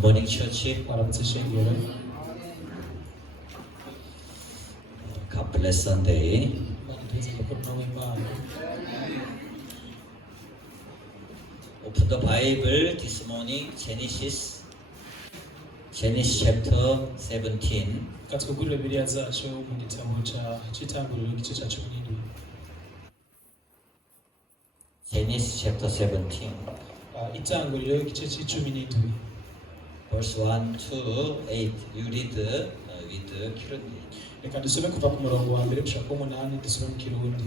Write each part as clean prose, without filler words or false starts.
Good morning, church. waramutse shengero. God bless Sunday. Imana iduheze gukora w'Imana. Open the Bible this morning, Genesis chapter 17. Katwugurure Bibiliya zacu mu gitabo cy'Itanguriro igice cya 17. Genesis chapter 17. Itanguriro igice c'17. Verse 1 to 8. You read with Kirundi. Reka dusome kuva ku murongo wa mbere gushika ku 8 dusome mu Kirundi.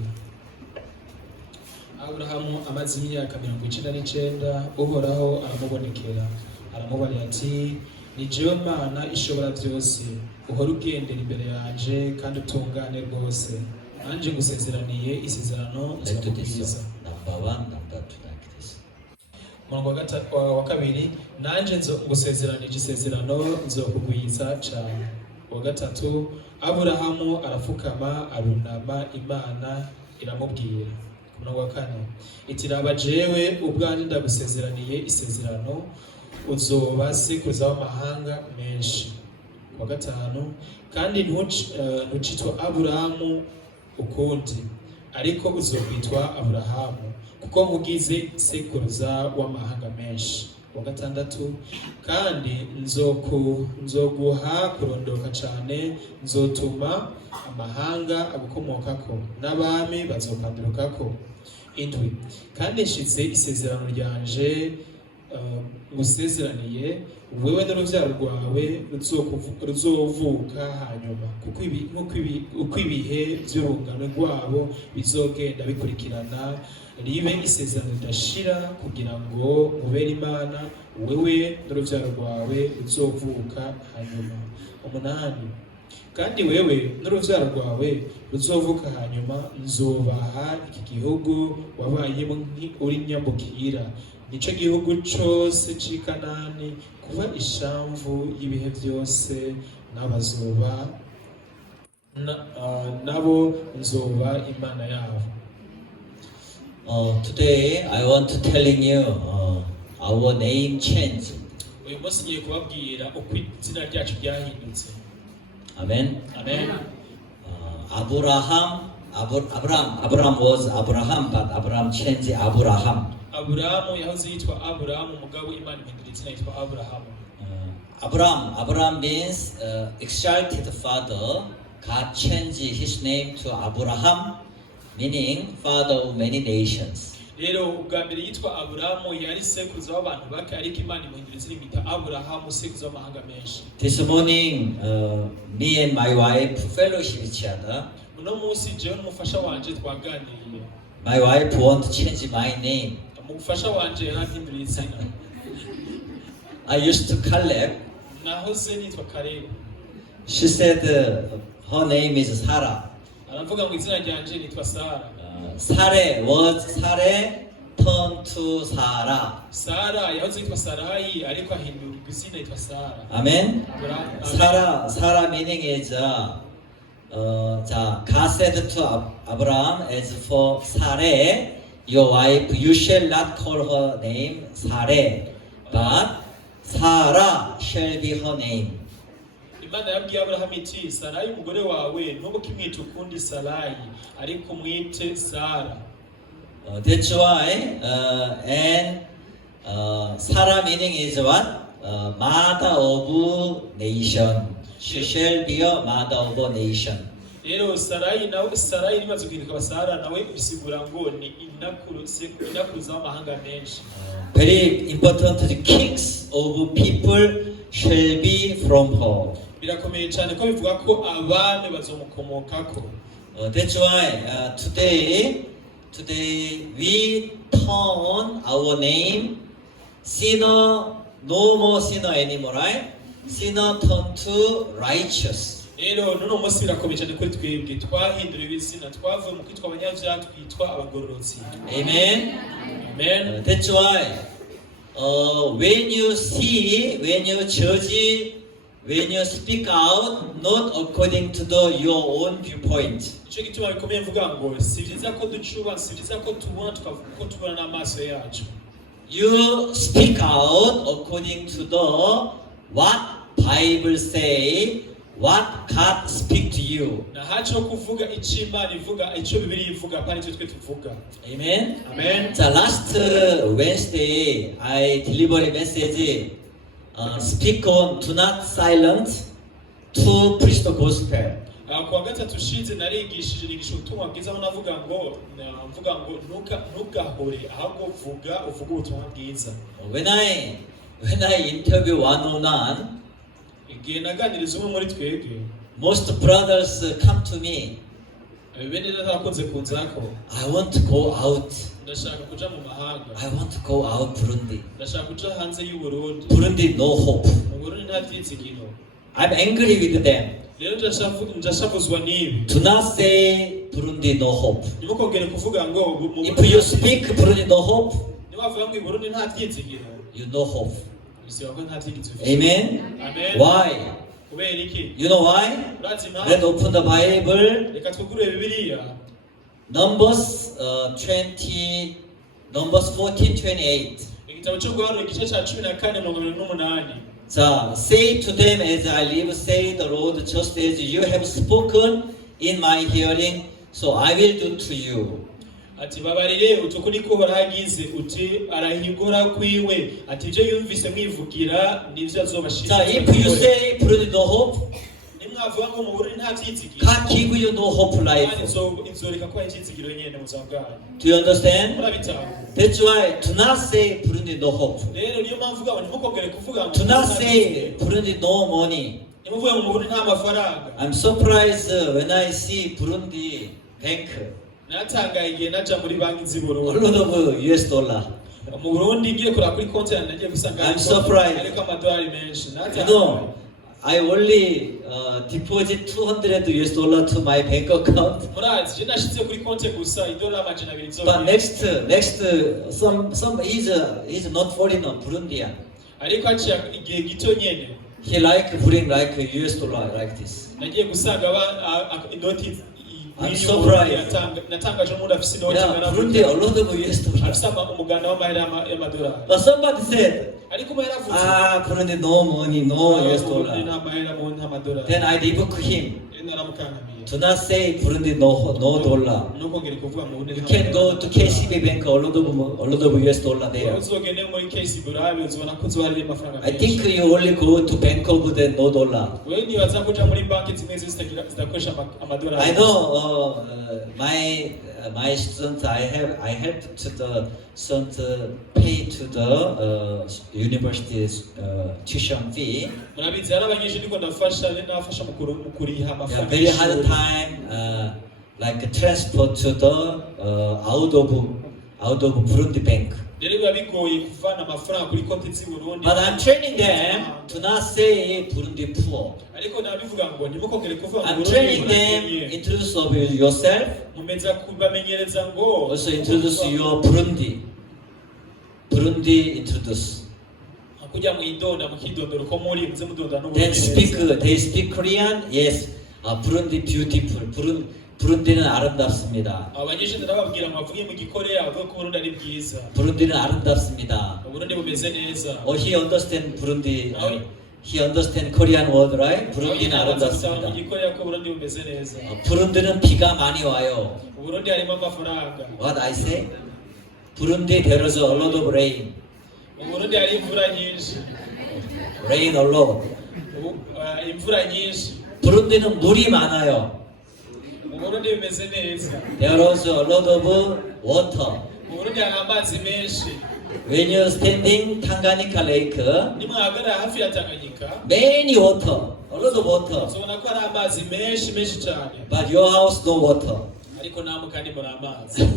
Aburahamu amaze imyaka 99, Uhoraho aramubonekera aramubarira ati, ni jewe Mana ishobora byose, uhora ugendera imbere yanje kandi utungane rwose, nanje ngusezeraniye isezerano nzakubwiza. Number 1, number 2, like this. Umurongo wa kabiri, nanje ngusezeranije isezerano nzokugwiza cyane. Uwa gatatu, Aburahamu arapfukama arunama, Imana iramubwira. Umurongo wa kane, iti raba jewe ubwanjye ndagusezeraniye isezerano, uzoba sekuruza w'amahanga menshi. Uwa gatanu, kandi ntucitwa Aburahamu ukundi, ariko uzokwitwa Aburahamu, kuko nkugize sekuruza w'amahanga menshi. Uwa gatandatu, kandi nzoguha kurondoka cyane, nzotuma amahanga agukomokako n'abami bazokwandurukako. Indwi, kandi nshitse isezerano ryanje ngusezeraniye, wewe n'urubyaro rwawe ruzovuka hanyuma, uko ibihe by'urungano rwabo bizogenda bikurikirana, ribe isezerano ridashira, kugira ngo ubere Imana, wewe n'urubyaro rwawe ruzovuka hanyuma. 8, kandi wewe n'urubyaro rwawe ruzovuka hanyuma nzobaha iki gihugu wabayemo uri nyambukira, nico gihugu cyose c'i Kanani, kuba ishamvu y'ibihe byose, n'abazoba nabo nzoba Imana yabo. Today I want to telling you our name change. Uyu munsi ngiye kubabwira uko izina ryacu ryahindutse. Amen. Amen. Abraham was Abraham, but Abraham changed Abraham. Aburahamu yahoze yitwa Aburahamu, mugabo Imana imhindura izina yitwa Aburahamu. Abraham means exalted father. God changed his name to Abraham, meaning father of many nations. Rero ubwa mbere yitwa Aburahamu yari sekuruza w'abantu bake, ariko Imana imhindura izina imwita Aburahamu, sekuruza w'amahanga menshi. This morning, me and my wife fellowship each other. Uno munsi jewe n'umufasha wanje twaganiriye. My wife want to change my name. Umufasha wanje yarampinduriye izina. I used to Caleb. Nahoze nitwa Caleb. She said her name is Sarah. Aravuga ngo izina ryanje nitwa Sara. Sare turned to Sarah. Sara yahoze yitwa Sarayi, ariko ahindura izina yitwa Sara. Amen. Sarah meaning is God said to Abraham, as for Sarah, your wife, you shall not call her name Sarah, but Sarah shall be her name. Imana yabwiye Abrahamu iti, Sarayi umugore wawe ntubukimwita ukundi Sarayi, ariko mwite Sara. That's why Sarah meaning is what? Mother of nation. She shall be a mother of a nation. Rero Sarayi rimaze guhinduka Sara, nawe bisigura ngo ni inakuruza w'amahanga menshi. Very important, the kings of people shall be from her. Birakomeye cyane ko bivuga ko abami bazomukomokako. That's why today we turn our name sinner, no more sinner anymore, right? Sinner turn to righteous. Rero nuno munsi birakomeye cyane kuri twebwe, twahindura ibizina, twavuye mu kwitwa abanyabyaha twitwa abagororotsi. Amen. Amen. That's why when you judge, when you speak out, not according to your own viewpoint. Icyo gituma bikomeye mvuga ngo si byiza ko ducuba, si byiza ko tubona tukavuga ko tubona n'amaso yacu. you speak out according to the what Bible say, what God speak to you. na hacho kuvuga icyo Imana ivuga, icyo Bibiliya ivuga, apana icyo twe tuvuga. Amen. Amen. 자, last Wednesday I delivered a message. Speak on, do not silence, to preach the gospel. Ku wa gatatu ushize narigishije nigisha ubutumwa bwiza aho navuga ngo ntugahore ahubwo uvuga ubutumwa bwiza. When I interview one-on-one, igihe naganiriza umwe muri twebwe, most brothers come to me. bene narakunze kunzako, I want to go out. ndashaka kuja mu mahanga, I want to go out Burundi. ndashaka kuja hanze y'u Burundi. Burundi no hope. Mu Burundi nta vyizigiro. I'm angry with them. Rero ndashavuzwa n'ibi. Do not say Burundi no hope. Ntimukongere kuvuga ngo If you speak Burundi no hope, nibavuga ngo i Burundi nta vyizigiro, you no hope. bisaba ko nta vyizigiro ufise. Amen. Amen. Why? Kubera iki? You know why? Urazi impamvu? Let's open the Bible. Reka twugurure Bibiliya. Numbers 14:28. Igitabo cyo guharura igice cya 14:28. 자, say to them as I live, say the Lord, just as you have spoken in my hearing, so I will do to you. Ati babarire utuko niko horagize uti arahigora kwiwe ati ibyo yumvise mwivugira nivyo azobashira. 자, if you say Burundi no hope, nimwavuga ngo mu Burundi nta vyizigiro, God give you no hope life. inzoreka kwa ivyizigiro nyene mu buzima bwanyu. Do you understand? Murabitanga. That's why do not say Burundi no hope. Rero niyo mpamvu uvuga ngo ntimukongere kuvuga ngo Do not say Burundi no money. nimuvuga ngo mu Burundi nta mafaranga. I'm surprised when I see Burundi bank Natangaye igihe naja muri banki z'i a Burundi. lot of US dollar. Mu Burundi ngiye kuraba kuri konti yanjye nagiye gusanga I'm surprised. ariko amadolari menshi. You know, I only deposit 200 US dollar to my bank account. Murazi, je nashize kuri konti gusa idolari amajana abiri But zonyene. some he's not foreigner, Burundian. Ariko haciye igihe gito nyene He bring like a US dollar like this. nagiye gusanga inoti I'm surprised. natangaje n'umuntu afise inoti Yeah, ingana Burundi a lot of US dollar. afise umuganda w'amahera y'amadolari. But somebody said, Ariko umwe yaravuze Burundi no money, no US Burundi dollar. nta mahera mu nta madolari. Then I rebuke him. Naramukangamiye. Do not say Burundi no dollar. Ntukongere kuvuga mu Burundi You nta can mahera. go to KCB bank, a lot of US dollar there. Uzogende muri KCB urabe uzobona ko uzobari amafaranga I menshi. think you only go to Bank of the no dollar. Wewe nibaza kuja muri banki zimwe zitakoresha amadolari. I know my students. I help to the students pay to the university's tuition fee. Murabizi hari abanyeshuri ndiko ndafasha n'abafasha mu kuriha Yeah, amafaranga. very hard time like transport to the out of Burundi bank. Rero biba bigoye kuvana amafaranga kuri konti z'i Burundi. But I'm training them to not say Burundi poor. Ariko nabivuga ngo ntimukongere kuvuga ngo I'm Burundi training them burakennye. introduce of yourself. Mumeza kubamenyereza ngo Also introduce your Burundi. Burundi introduce. kujya mwidonda mukidondora uko muri muze mudonda Then n'ubundi. they speak Korean. Yes, Burundi beautiful. Burundi는 아름답습니다. Abanyeshuri ndababwira ngo bavuge mu gikoreya bavuge ko Burundi ari bwiza. Buru디는 아름답습니다. Burundi bumeze neza. He understand Burundi. He understand Korean word, right? 부룬디는 mu 아름답습니다. gikoreya ko Burundi bumeze neza. 부룬디는 비가 많이 와요. Burundi harimo amafaranga. What I say? 부룬디 there is a lot of rain. Mu Burundi hari imvura nyinshi. Rain a lot. Imvura nyinshi. 부룬디는 물이 많아요. Mu Burundi bimeze neza. There is a lot of water. Mu Burundi hari amazi menshi. When you're standing Tanganyika Lake, Nimwahagarara hafi ya Tanganyika, many water, a lot of water. uzobona ko hari amazi menshi cyane. But your house no water. Ariko namwe kandi muri amazi.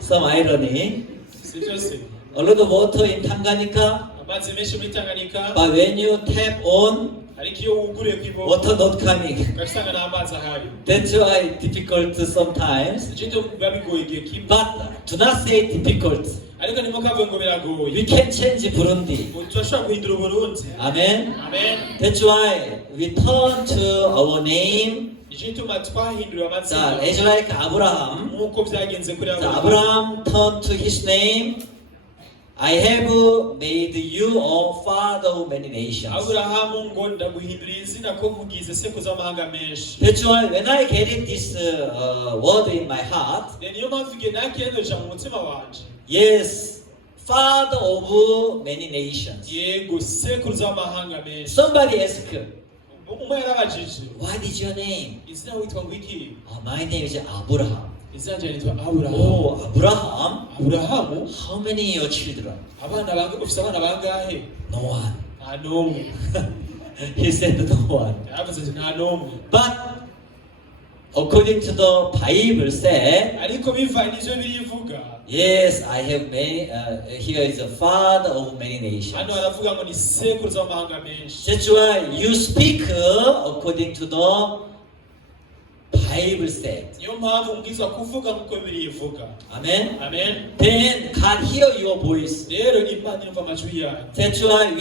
Some irony. Sivyo se? A lot of water in Tanganyika, Amazi menshi muri Tanganyika, but when you tap on, ariko iyo wuguriye kw'ibomba water not coming. ugasanga nta mazi ahari. That's why difficult sometimes. Nicyo biba bigoye igihe kimwe. But do not say difficult. Ariko ntimukavuge ngo biragoye. We can change Burundi. Turashobora guhindura Uburundi. Amen. Amen. That's why we turn to our name. Nicyo gituma twahinduriwe 자, amazina as like Abraham. nk'uko byagenze kuri 자, Abraham turned to his name. I have made you a father of many nations. aburahamu ngo ndaguhindurira izina ko nkugize sekuruza w'amahanga menshi. That's why when I get this word in my heart, niyo mpamvu igihe nakendeje mu mutima wanje, yes, father of many nations. yego sekuruza w'amahanga menshi. Somebody asked, umwe yarabajije, what is your name? izina witwa ngo iki? My name is Abraham. izina ryanjye nitwa aburahamu. Oh, Abraham, aburahamu, how many your children? ufite abana bangahe? No one. nta n'umwe. He said no one. yaravuze ati nta n'umwe. But according to the Bible said, ariko bivanye n'ivyo birivuga, yes, I have many, here is a father of many nations. hano haravuga ngo ni sekuruza w'amahanga menshi. That's why you speak according to the Bible said. niyo mpamvu mbwirizwa kuvuga nk'uko birivuga. Amen. amen. Then God hear your voice. rero imana yumva amajwi yanyu. That's why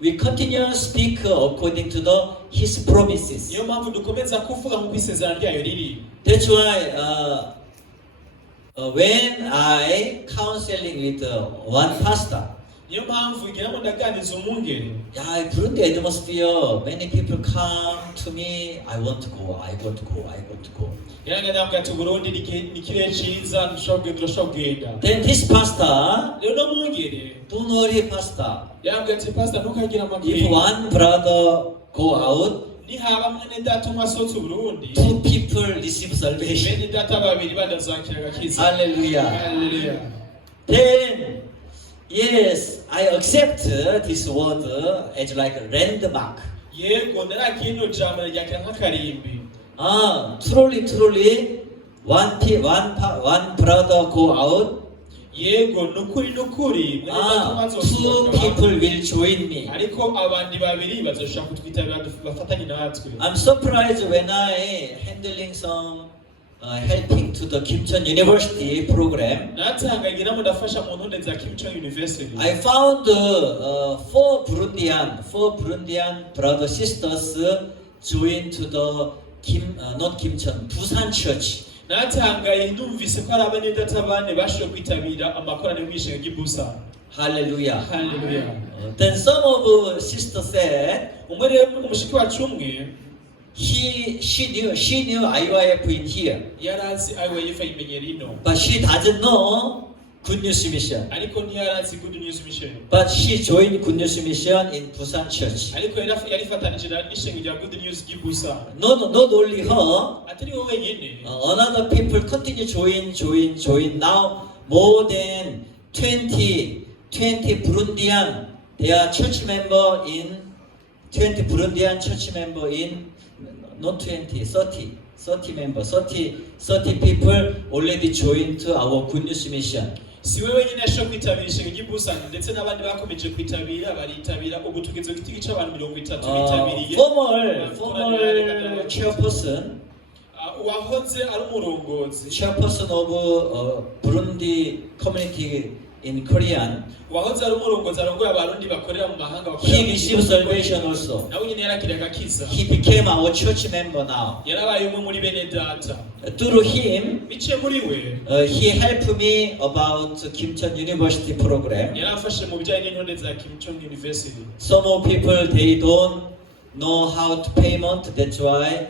we continue to speak according to His promises. niyo mpamvu dukomeza kuvuga nk'uko isezerano ryayo riri. That's why when I counseling with one pastor, niyo mpamvu igihe namo ndaganiriza umwungeri, yeah, Burundi atmosphere, many people come to me, I want to go. yarangana ati Burundi ni ikirere ciza, turashobora kugenda. Then this pastor, rero no mwungeri don't worry, pastor. yarambwira ati pastor ntukagira If amakenga, one brother go out, nihaba mwene data umwe asohotse Burundi, 2 people receive salvation. bene data babiri badazakira agakiza. Hallelujah. Hallelujah. Then, yes, I accept this word as like a landmark. yego narakino jambo ryakira nk'akarimbi. Truly, one brother go out. yego nukuri mwene data umwe 2 azosohoka, people will join me. ariko abandi babiri bazoshaka kutwitabira bafatanye natwe. I'm surprised when I handling some helping to the Kimcheon University program. natangaye namo ndafasha mu ntonde za Kimcheon University. I found 4 Burundian brothers sisters joined to the not Kimcheon, Busan Church. natangaye ndumvise ko ari abene data bane bashoboye kwitabira amakoraniro y'ubwishingizi ry'Ibusan. Hallelujah. Hallelujah. Then some of sisters said umwe rero umushiki wacu umwe she knew IYF in here, yarazi IYF ayimenye rino, but she doesn't know Good News Mission. ariko ntiyarazi Good News Mission, But she joined Good News Mission in Busan Church. ariko yarifatanije n'ishinga rya Good News ry'Ibusan. No, not only her. atari wowe wenyine, Another people continue join. Now more than 20 Burundian. They are church member in 20 Burundian church member in not 20, 30 members. 30 people already joined to our Good News Mission. si wowe wenyine yashoboye kwitabira ishinga ry'Ibusan, ndetse n'abandi bakomeje kwitabira, baritabira. ubu tugeze ku giti cy'abantu 30 bitabiriye. Former chairperson uwahoze ari umurongozi, chairperson of Burundi community in Korean, uwahoze ari umurongozi arongoye abarundi bakorera mu mahanga, he received salvation also. nawe nyine yarakiriye agakiza, He became our church member now. yarabaye umwe muri bene data. Through him, biciye muri we he helped me about Kimcheon University program. yaramfashe mu bijyanye n'intonde za Kimcheon University. Some of people, they don't know how to payment. That's why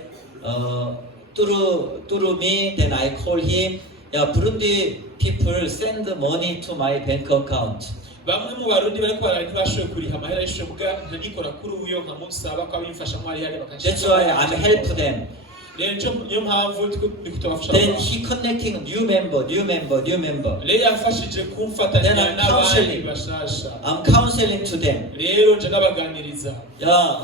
through me, then I call him. Yeah, Burundi people send money to my bank account. bamwe mu barundi bariko ntibashoboye kuriha amahera y'ishoboka, nkanikora kuri uyo nkamusaba ko abimfasha mwari hari That's why I'm help them. rero niyo mpamvu ndikutubafasha. Then he connecting new member. rero yamfashije kumfatanya Then I'm n'abandi counseling. bashasha. I'm counseling to them. rero nje nabaganiriza, Yeah,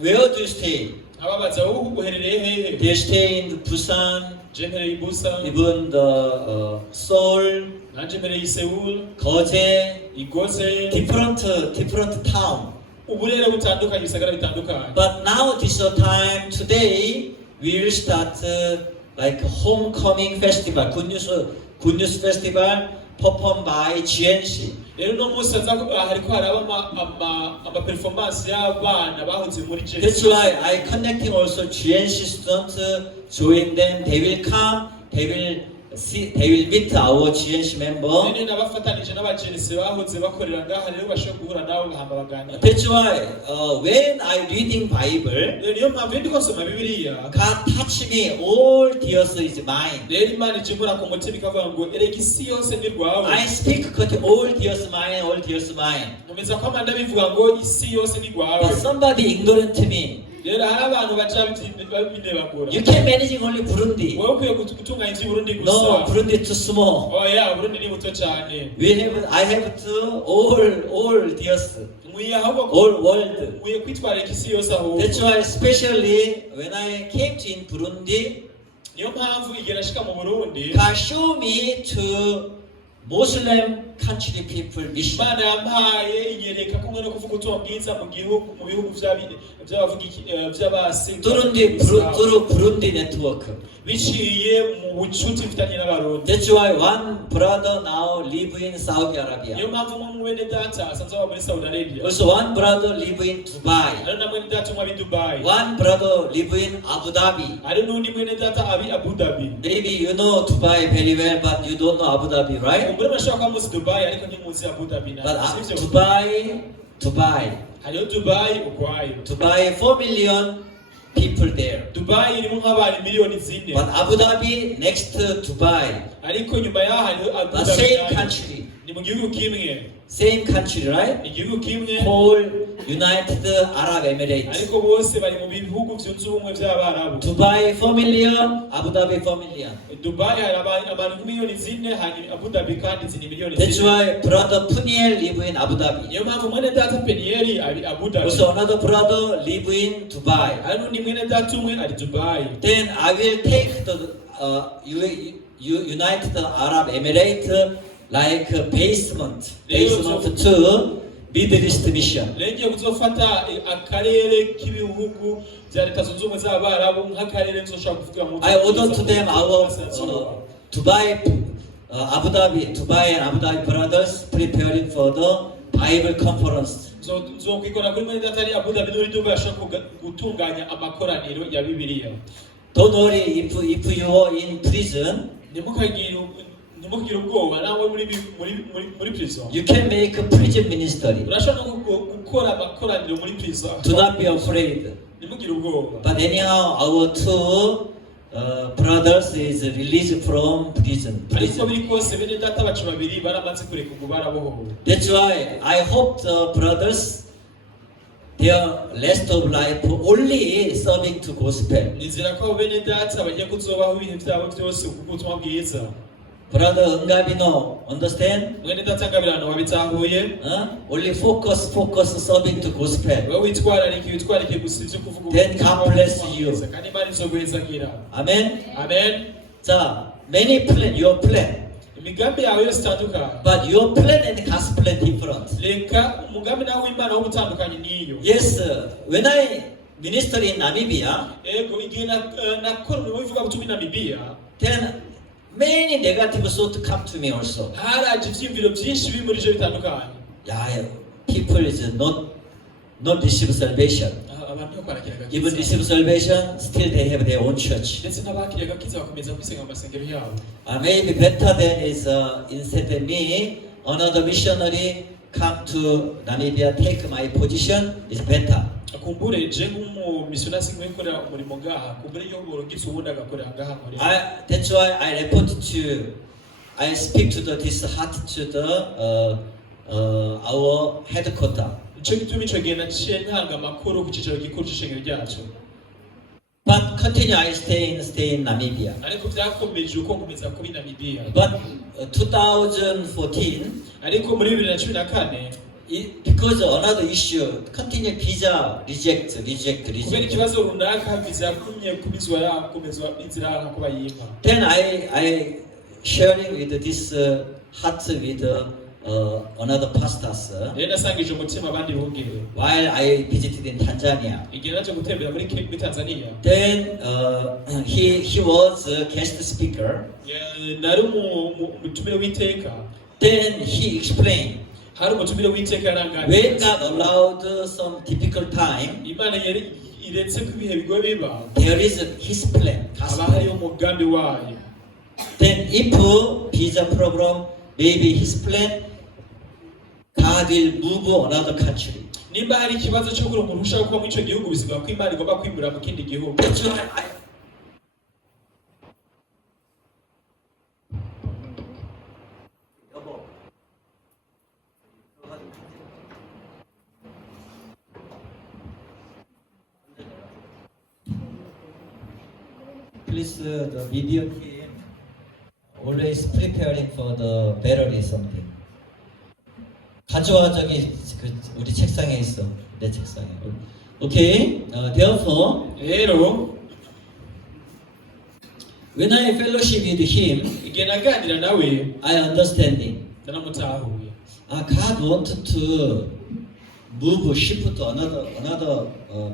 where do you stay? ababaza wowe uherereye hehe? They stay in Busan, je mpereye i Busan, even the Seoul, nanje mpereye i Seoul, Goje, i Goze, different town. ubu rero butandukanye, ibisagara bitandukanye. But now this time today we will start like homecoming festival, Good News Festival performed by GNC. rero no munsi hariko haraba ama performance y'abana bahoze muri That's GNC. why I connecting also GNC students, join them. They will come. They will they will meet our GNC member. nene nabafatanije n'abajenesi bahoze bakorera ngaha rero bashobora guhura nabo bahamba baganira. That's why when I reading Bible, niyo mpamvu iyo ndiko soma bibiliya God touch me, all tears is mine. rero imana ijimura ku mutima ikavuga ngo erega isi yose ni rwawe. I speak cut all tears mine, all tears mine. nkomeza ko amanda bivuga ngo isi yose ni rwawe. But somebody ignorant to me. rero hari abantu baca babinebagura. You can managing only Burundi. wowe ukwiye gutunganya iby'i Burundi gusa. No, Burundi too small. oya Burundi ni buto cyane. I have to all tears, nkwiye ahubwo all world. nkwiye kwitwararika isi yose ahubwo. That's why especially when I came to in Burundi, niyo mpamvu igihe nashika mu Burundi God show me to Muslim country people mission. imana yampaye inyereka kumwe no kuvuga ubutumwa bwiza mu bihugu by'abasi through Burundi network. biciye mu bucuti mfitanye n'abarundi. That's why one brother now live in Saudi Arabia. niyo mpamvu umwe mu bene data asanzwe aba muri Saudi Arabia. Also one brother live in Dubai. hari na mwene data umwe abi Dubai. One brother live in Abu Dhabi. hari n'undi mwene data abi Abu Dhabi. Maybe you know Dubai very well, but you don't know Abu Dhabi, right? umugore bashobora kuba muzi Dubai ariko ntimuzi Abu Dhabi na. But Dubai. hariyo Dubai ukwayo. Dubai 4 million people there. Dubai irimo nk'abantu miliyoni 4. But Abu Dhabi next to Dubai. ariko nyuma yaho hariyo Abu The Dhabi. same country. ni mu gihugu kimwe. Same country, right? igihugu kimwe. Called United Arab Emirates. ariko bose bari mu bihugu byunze ubumwe by'abarabu. Dubai 4 million, Abu Dhabi 4 million. Dubai hari abantu miliyoni 4 hanyuma Abu Dhabi kandi zini miliyoni 4. That's why brother Puniel live in Abu Dhabi. niyo mpamvu mwene data Penieli ari Abu Dhabi. Also another brother live in Dubai. hari n'undi mwene data umwe ari Dubai. Then I will take the United Arab Emirates like basement to Middle East mission. rero ngiye kuzofata akarere k'ibihugu bya leta zunze ubumwe z'abarabu nk'akarere nzoshobora kuvuga mu. I ordered to them our Dubai, Abu Dhabi, Dubai and Abu Dhabi brothers preparing for the Bible conference. nzokwikora kuri mwene data ari Abu Dhabi n'uri Dubai ashobora gutunganya amakoraniro ya Bibiliya. Don't worry if you are in prison. ntimukagire ubwoba nawe muri prison. You can make a prison ministry. urashobora gukora amakoraniro muri prison. Do not be afraid. ntimugire ubwoba. But anyhow, our two brothers is released from prison. ariko biri kose bene data bacu babiri baramaze kureka ubwo barabohowe. That's why I hope the brothers their rest of life only serving to gospel. nizera ko bene data bagiye kuzobaho ibihe byabo byose kubutumwa bwiza. Brother Ngabino, understand? mwene data ngabirano wabitahuye. Only focus serving to gospel. wewe witwararike gusa ibyo kuvuga. Then God bless you. kandi imana izoguhezagira. Amen. amen. So many plan, your plan. imigambi yawe yose itandukanye. But your plan and God's plan different. reka umugambi nawe w'imana wo gutandukanye n'iyo. Yes, when I minister in Namibia, ego igihe nakora mu bivuga butumwa Namibia, then many negative thoughts come to me also. haraje ivyiyumviro byinshi biri muri je bitandukanye. Yeah, people is not receive salvation. abantu yo kwarakira gakiza. Even receive salvation, still they have their own church. ndetse n'abakiriye gakiza bakomeza kwisenga mu masengero yabo. Maybe better than is instead of me, another missionary come to Namibia, take my position is better. kumbure je nk'umumissionari nkwikorera umurimo ngaha kumbure yo borogitse ubundi agakorera ngaha muri. That's why I report to, I speak to this heart to the our headquarter. Ico gituma ico gihe naciye ntanga amakuru ku cicaro gikuru c'ishengero ryacu. But continue, I stay in Namibia. ariko vyakomeje uko nkomeza kuba i Namibia. But 2014, ariko muri 2014 because another issue, continue visa reject. kubera ikibazo runaka viza yakumye komezwa inzira nko bayimpa. Then I sharing with this heart with another pastors. rero nasangije umutima abandi bungere. While I visited in Tanzania. igihe naje gutembera muri Tanzania. Then he was a guest speaker. nari umutumire w'iteka. Then he explained. hari umutumire w'iteka yarangaye. When God allowed some difficult time, imana iretse ko ibihe bigoye biba. there is his plan. haba hariho umugambi wayo. Then if visa problem, maybe his plan, God will move another country. nimba hari ikibazo cyo kuronka uruhushya rwo kuba muri icyo gihugu bisigura ko Imana igomba kwimurira mu kindi gihugu. That's why please the video team always preparing for the battery something. 가져와 저기 우리 책상에 있어 내 책상에. Okay. Therefore, rero when I fellowship with him, igihe naganira nawe I understanding. ndaramutahuye. God wanted to move, shift to another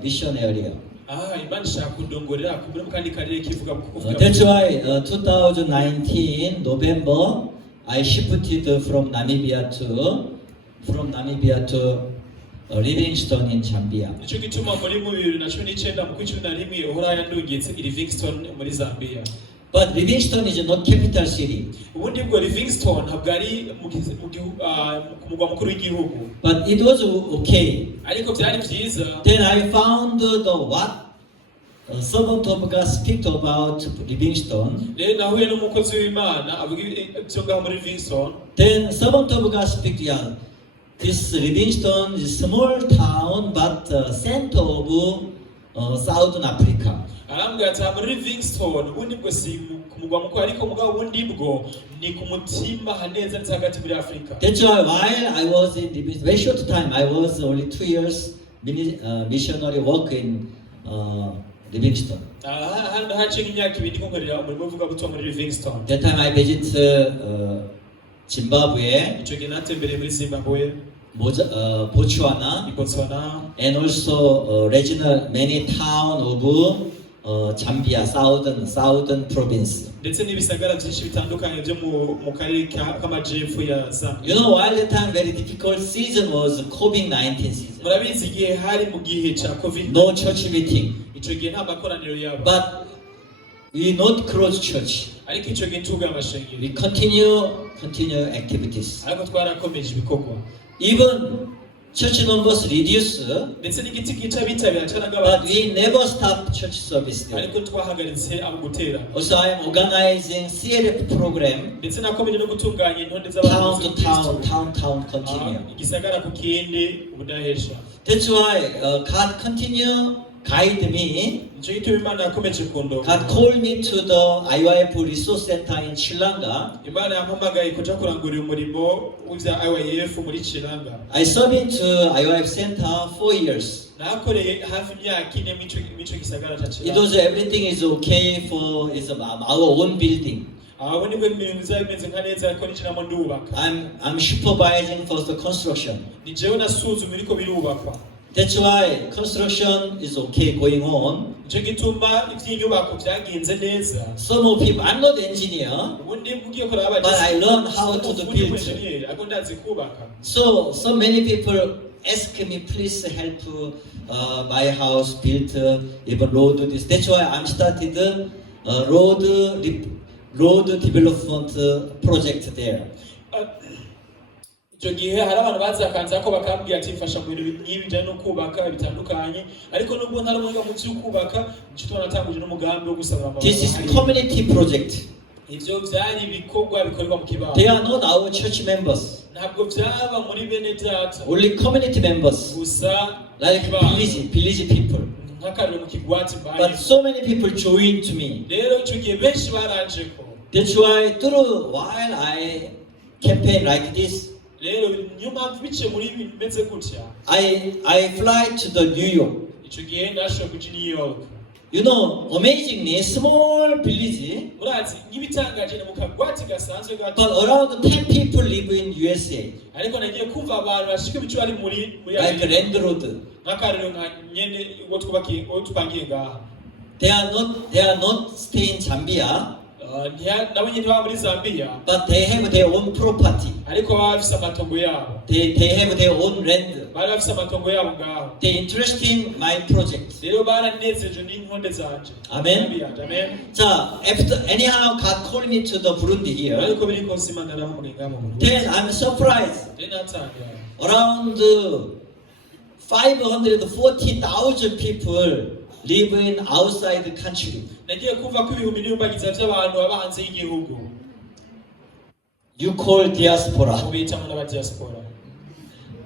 mission area. Imana ishaka kundongorera kumuri mu kandi karere kivuga kuvuga. That's why 2019 November I shifted from Namibia to Livingstone in Zambia. Nicyo gituma muri mu 2019 mu kwicumi na rimwe uhora yandungitse i Livingstone muri Zambia. But Livingstone is not capital city. Ubundi bwo Livingstone ntabwo ari ku mugwa mukuru w'igihugu. But it was okay. Ariko byari byiza. Then I found the what servant of God speak about Livingstone. Rero nahuye n'umukozi w'Imana avuga ibyo ngaho muri Livingstone. Then servant of God speak, yeah, this Livingstone is a small town but center of Southern Africa. Arambwira ati muri Livingstone ubundi bwo si ku mugwa mukuru ariko mugabo ubundi bwo ni ku mutima haneza ndetse hagati muri Afrika. That's why while I was in Livingstone, very short time, I was only 2 years missionary work in Livingstone. Hano haciye imyaka ibiri nkorera umurimo w'ivugabutumwa muri Livingstone. That time I visit Zimbabwe, Icyo gihe natembereye muri Zimbabwe, Botswana, Botswana, and also regional many town of Zambia, southern province. ndetse n'ibisagara byinshi bitandukanye byo mu karere k'amajepfo ya Zambia. You know, while the time very difficult season was COVID-19 season. Murabizi igihe hari mu gihe cya COVID. No church meeting. Icyo gihe nta makoraniro yaba. But we not close church. Ariko icyo gihe tuga amashengero. We continue activities. Ariko twarakomeje ibikorwa. Even church numbers reduce, ndetse n'igiti gica bitabira but cyaragabanutse. we never stop church service there. Ariko twahagaritse abo gutera. Also, I am organizing CLF program, Ndetse nakomeje no gutunganya intonde town z'abantu. to town continue. Igisagara ku kindi ubudahesha. That's why God continue guide me. Nicyo gituma Imana yakomeje kundonga. God called me to the IYF Resource Center in Chilanga. Imana yampamagaye kuja kurangurira umurimo w'ibya IYF muri Chilanga. I served to IYF Center 4 years. Nakoreye hafi imyaka ine mico gisagara cha It Chilanga. was everything is okay for is our own building. Abo nibwo ibintu bizameze nka neza ariko nikinamo ndubaka. I'm supervising for the construction. Ni jewe nasuzuma iriko birubakwa. That's why construction is okay going on. Nicyo gituma iby'inyubako byagenze neza. Some of people, I'm not engineer, Ubundi ugiye kuraba but I learned how to do build. ariko ndazi kubaka. So many people ask me, please help my house build, even road this. That's why I'm started road development project there. Icyo gihe hari abantu bazakanza ko bakambwira ati mfasha mu bintu nk'ibi bijyanye no kubaka bitandukanye ariko nubwo ntari umuhinga mu byo kubaka nicyo twanatanguje n'umugambi wo gusabira abantu. This is community project. Ivyo byari ibikorwa bikorwa mu kibano. They are not our church members. Ntabwo byaba muri bene data. Only community members. Gusa Like village people. nk'akarero mu kigwati mbaye. But so many people joined to me. Rero icyo gihe benshi baranjeko. That's why while I campaign like this, Rero niyo mpamvu bice muri ibi bimeze gutya. I fly to the New York. Icyo gihe ndashobora kuja New York. You know, amazingly, small village, Urazi nk'ibitangaje mu kagwati gasanzwe gato. but around 10 people live in USA. Ariko nagiye kumva abantu bashika ibicu bari muri Like Land Road. nk'akarero nka nyene uwo twubakiye uwo tupangiye ngaha. They are not staying in Zambia. nabo nyine baba muri Zambia but they have their own property. ariko baba bafise amatongo yabo, They have their own land. bari bafise amatongo yabo ngaho. They interesting my project. Rero baranezejwe n'inkonde zanje. Amen. Amen. 자, after anyhow God called me to the Burundi here. ariko biri kose Imana yarahamagaye ngaho mu Burundi. Then I'm surprised. Rero natanga Around 540,000 people live in outside the country. nagiye kumva ko ibihumbi n'ibihumbagiza by'abantu baba hanze y'igihugu You call diaspora. ubita mu n'abadiaspora.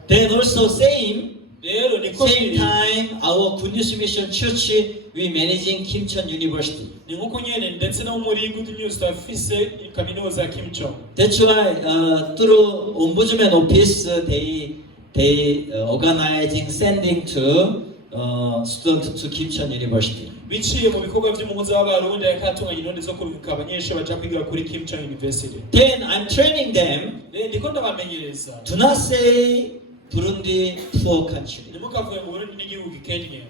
Then also same Rero niko same biri, time our Good News Mission Church we managing Kim Chon University. ni nk'uko nyene ndetse no muri Good News turafise kaminuza ya Kim Chong. That's why through Ombudsman office they organizing sending to student to Kim Chon University. Biciye mu bikorwa by'umuhuza w'abarundi yakatunganya intonde zo kuruhuka abanyeshuri baja kwiga kuri Kim Chong University. Then I'm training them. Ndiko ndabamenyereza, Do not say Burundi poor country. ntimukavuye mu Burundi n'igihugu gikennye.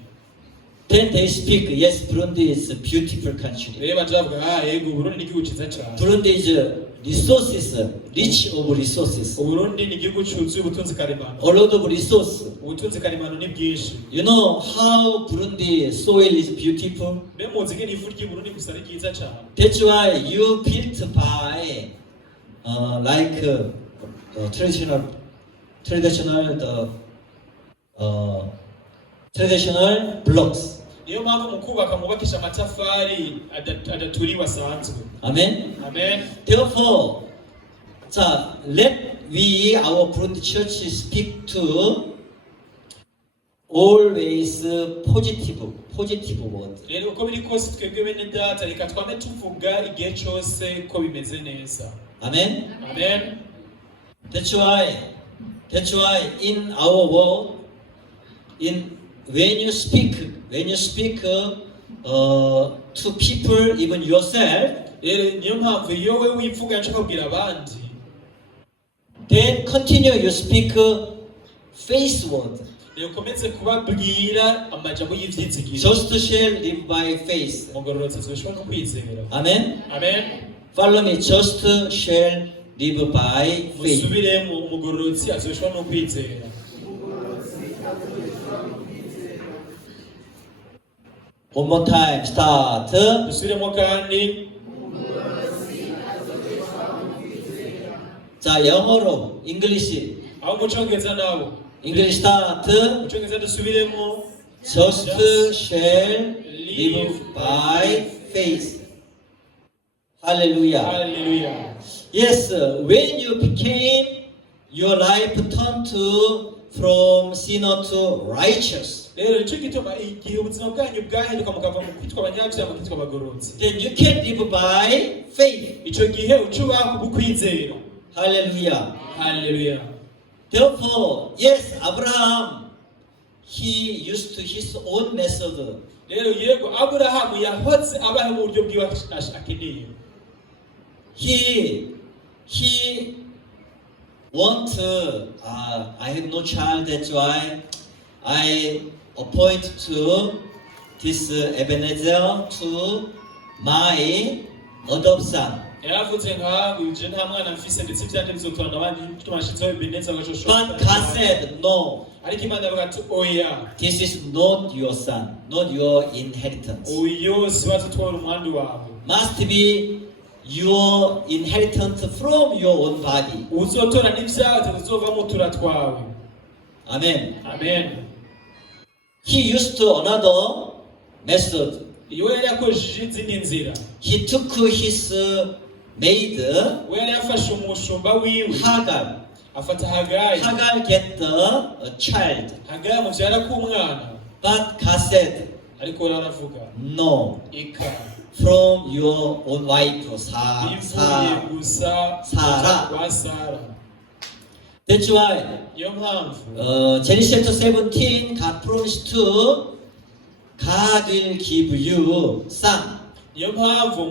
Then they speak, yes, Burundi is a beautiful country. Rero baja bavuga yego Burundi ni igihugu ciza cyane. Burundi is resources, rich of resources. Uburundi ni igihugu cyuzuye ubutunzi karemano. A lot of resources. Ubutunzi karemano ni bwinshi. You know how Burundi soil is beautiful? Mbe muzi ko ivu ry'Uburundi gusa ari ryiza cyane. That's why you built by traditional blocks. Niyo mpamvu mu kubaka mubakisha amatafari adaturiwe asanzwe. Amen. Amen. Therefore, let we, our Burundi church, speak to always positive word. Rero uko biri kose twebwe bene data reka twame tuvuga igihe cyose ko bimeze neza. Amen. Amen. That's why in our world, when you speak to people, even yourself, Rero niyo mpamvu iyo we wivuga nshaka kubwira abandi, then continue you speak faith word. rero ukomeze kubabwira amajambo y'ivyizigiro. Just shall live by faith. Mugororotse azoshobora no kwizera. Amen. Amen. Follow me. Just shall live by faith. Musubire mu mugororotsi azoshobora no kwizera. One more time. Start. Dusubiremo kandi. 자, 영어로 English. aho mu Cyongereza nabo. English start. Mu Cyongereza dusubiremo. Just shall live by faith. Hallelujah. Hallelujah. Yes, when you became, your life turned to from sinner to righteous. Rero nicyo gituma igihe ubuzima bwanyu bwahinduka mukava mu kwitwa abanyabyaha mukitwa abagororotsi. Then you can live by faith. Icyo gihe ucubaha kubukwizera. Hallelujah. Hallelujah. Therefore, yes, Abraham, he used to his own method. Rero yego Aburahamu yahoze abaho mu buryo bwiwe akeneye. He want I have no child, that's why I appoint to this Ebenezer to my adoption. Yaravuze nkaho je nta mwana mfise ndetse ivyanje bizotorana abandi tumashizeho Ebenezer agashoshoka. But God said no. Ariko Imana yavuga ati oya. This is not your son, not your inheritance. Oyo sibazo twara umwandu wawe. Must be your inheritance from your own body. Uzotora n'ivyawe tuzova mu tura twawe. Amen. Amen. He used to another method. Iyo yari yakoresheje izindi nzira. He took his maid We yari yafashe umushumba wiwe. Hagar. Afata Hagayi. Hagar get a child. Hagayi amuvyara k'umwana. But God said, Ariko aravuga. no, Ika. from your own wife, Bivuye gusa Sara. kwa Sara. That's why Iyo mpamvu. Genesis chapter 17, God promised to, God will give you son. Niyo mpamvu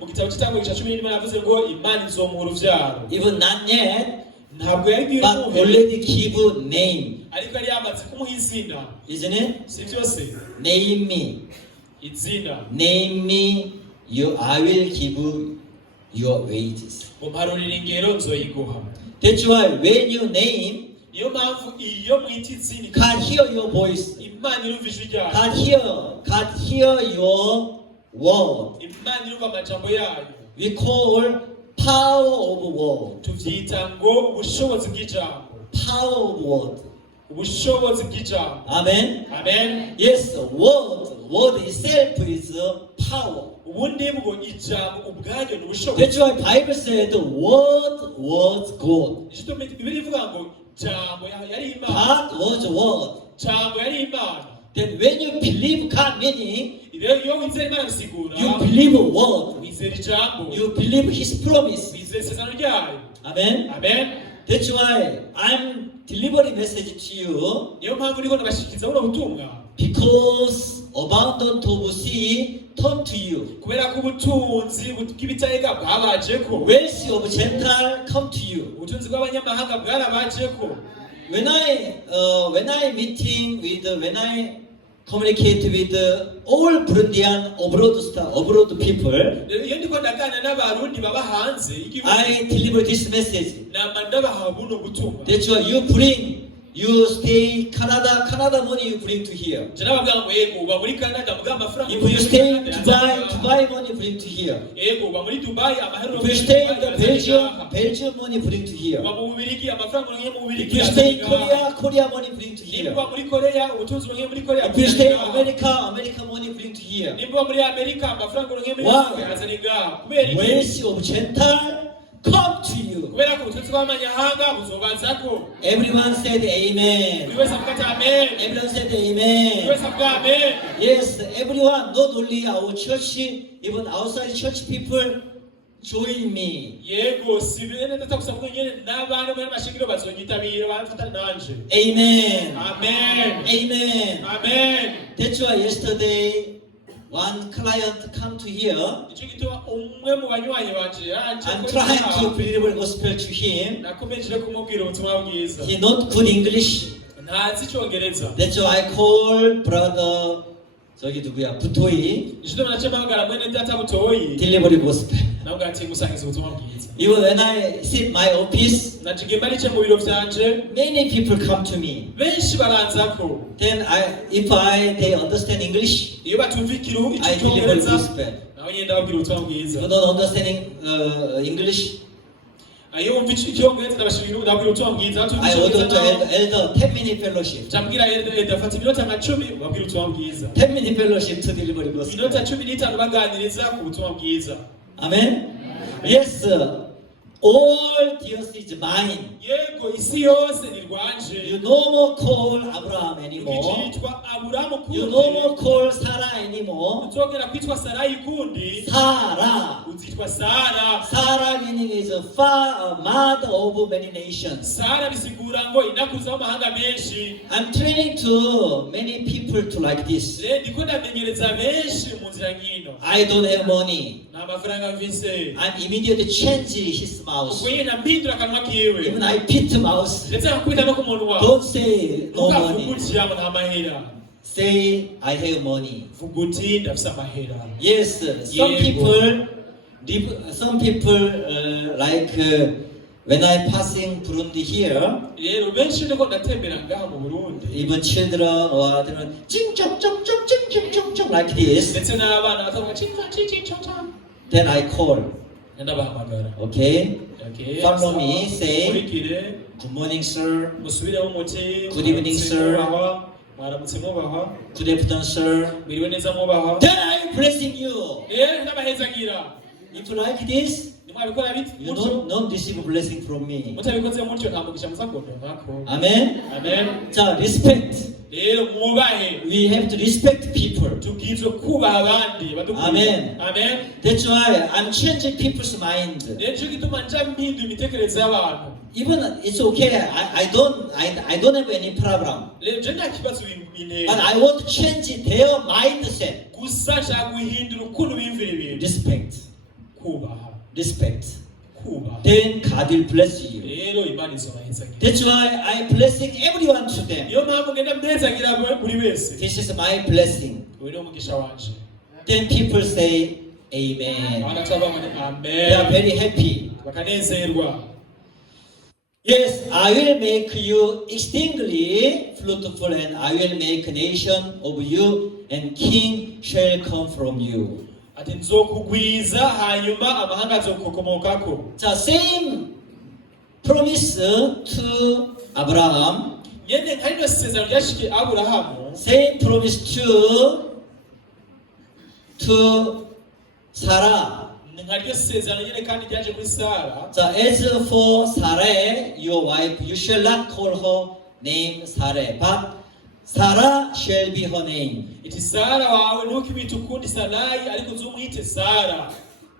mu gitabo cy'Itanguriro cya 11 yavuze ngo Imana izomuha uruvyaro. Even not yet, Ntabwo yari but bwire already give you name. ariko yari yamaze kumuha izina. Isn't it? Si byose? Name me. Izina. Name me I will give your wages. umparurira ingero nzoyiguha. That's why when you name, Niyo mpamvu iyo mwita izina God hear your voice. Imana irumva ijwi ryayo. God hear your word. Imana irumva amajambo yayo. We call power of word. Tuvyita ngo ubushobozi bw'ijambo. Power of word. Ubushobozi bw'ijambo. Amen. Amen. Yes, word itself is power. Ubundi bwo ijambo ubwaryo ni ubushobozi. That's why Bible said the word was God. Ijambo Bibiliya ivuga ngo jambo yari Imana. God was word. Jambo yari Imana. Then when you believe God meaning, Iyo wizera Imana bisigura. you believe a word. Wizera ijambo. You believe His promise. Wizera isezerano ryayo. Amen. Amen. That's why I'm delivering message to you Niyo mpamvu niko nabashikiriza buno butumwa. because abundant of sea turn to you. Kubera ko ubutunzi bw'ibitayega bwabajeko. Wealth of Gentile come to you. Ubutunzi bw'abanyamahanga bwarabajeko. When I meeting with when I communicate with all Burundian abroad people, Iyo ndiko ndaganira n'abarundi baba hanze y'igihugu. I deliver this message. Nama ndabaha buno butumwa. That's why you stay Canada money you bring to here. Je nababwira ngo yego uba muri Canada muga amafaranga. If you stay in Dubai money bring to here. Yego uba muri Dubai amahero. If you stay in Belgium money bring to here. Uba mu Bubiligi amafaranga uronke mu Bubiligi. If you stay in Korea money bring to here. Niba muri Korea ubutunzi uronke muri Korea. If you stay in America money bring to here. Niba muri Amerika amafaranga uronke muri Wow. Azaniga. Kubera iki? Wealth of Gentile come to you. Kubera ko ubutunzi bw'abanyamahanga buzobazako. Everyone said amen. Buri wese avuga ati amen. Everyone said Buri amen. wese avuga amen. Yes, everyone, not only our church, even outside church people join me. Yego si bene ndatakusa ko nyene n'abana bari mashingiro bazonyitabira bafatana nanje. Amen. Amen. Amen. Amen. That's why yesterday one client come to here. Icyo gituma umwe mu banywanyi banje yanje I'm trying to deliver gospel to him. nakomeje kumubwira ubutumwa bwiza. He not good English. Ntazi icyongereza. That's why I call brother 저기 누구야 부토이 Icyo nace mpamagara mwene data butoyi. delivery gospel. Nawe ati musangiza ubutumwa bwiza. Even when I sit my office, Najigimba nice mu biro byanje. many people come to me. Benshi baranzako. Then if they understand English, Iyo batumvikira I icyo deliver cyongereza. gospel. Nawe nyenda babwira ubutumwa bwiza. If you don't understanding English, Iyo wumva icyongereza ndabashimira ndabwira ubutumwa bwiza. I order to elder 10-minute fellowship. Cyambwira ndafata iminota nka 10 babwira ubutumwa bwiza. 10-minute fellowship to deliver the gospel. Iminota 15 baganiriza ku butumwa bwiza. Amen. Yes, sir. All tears is mine. Yego isi yose ni rwanje. You no more call Abraham anymore. Ukitwa Aburamu kundi. You no more call Sarah anymore. Utongera kwitwa Sarayi kundi. Sarah. Uzitwa Sara. Sarah meaning is a mother of many nations. Sara bisigura ngo inakuza amahanga menshi. I'm training to many people to like this. Ndiko ndamenyereza benshi mu nzira nkino. I don't have money. Nta mafaranga mfise. I'm immediately change his mouth. Ubwo yena mbindura akanwa kiwe. Even I pit mouth. Ndetse akubita no ku munwa. Don't say no money. Ukavugutira ngo nta mahera. Say I have money. Vuga uti ndafise amahera. Yes, some people like when I passing Burundi here, Rero benshi niko ndatembera ngaha mu Burundi. even children or ching chong chong chong ching ching chong chong like this. Ndetse n'abana batavuga chingwa chingwa. Then I call. Ndabahamagara. Okay. Okay. Follow me. Say Kurikire. good morning, sir. Musubireho muti. Good evening, sir. Mwaramutse mwubaha. Good afternoon, sir. Mwiriwe neza mwubaha. Then I'm blessing you. Ndabahezagira. If you like this, Nimwabikora biti. you don't receive a blessing from me. Mutabikoze mutyo nta mugisha muzakondo nkako. Amen. Amen. So respect. Rero mwubahe. We have to respect people. Tubwirizwa kubaha abandi badukunda. Amen. Amen. That's why I'm changing people's mind. Rero icyo gituma nja mpindura imitekerereze y'abantu. Even it's okay. I don't have any problem. Rero je nta kibazo bintera. But I want to change their mindset. Gusa nshaka guhindura ukuntu bimvira ibintu. Respect. Kubaha. Respect. Kubaha. Then God will bless you. Rero Imana izobahezagira. That's why I'm blessing everyone to them. Niyo mpamvu ngenda mbezagira buri wese. This is my blessing. Uyu ni umugisha wanje. Then people say, Amen. abantu abamwe They are amen very happy. bakanezerwa. Yes, I will make you exceedingly fruitful, and I will make a nation of you, and king shall come from you. ati nzokugwiza hanyuma amahanga azokukomokako. The same promise to Abraham, nyene nka rino sezerano ryashikiye aburahamu, same promise to Sarah. nka ryo sezerano nyene kandi ryaje kuri Sara. So as for Sarah, your wife, you shall not call her name Sarah, but Sarah shall be her name. iti Sara wawe ntukimwite ukundi Sarayi ariko uzumwite Sara.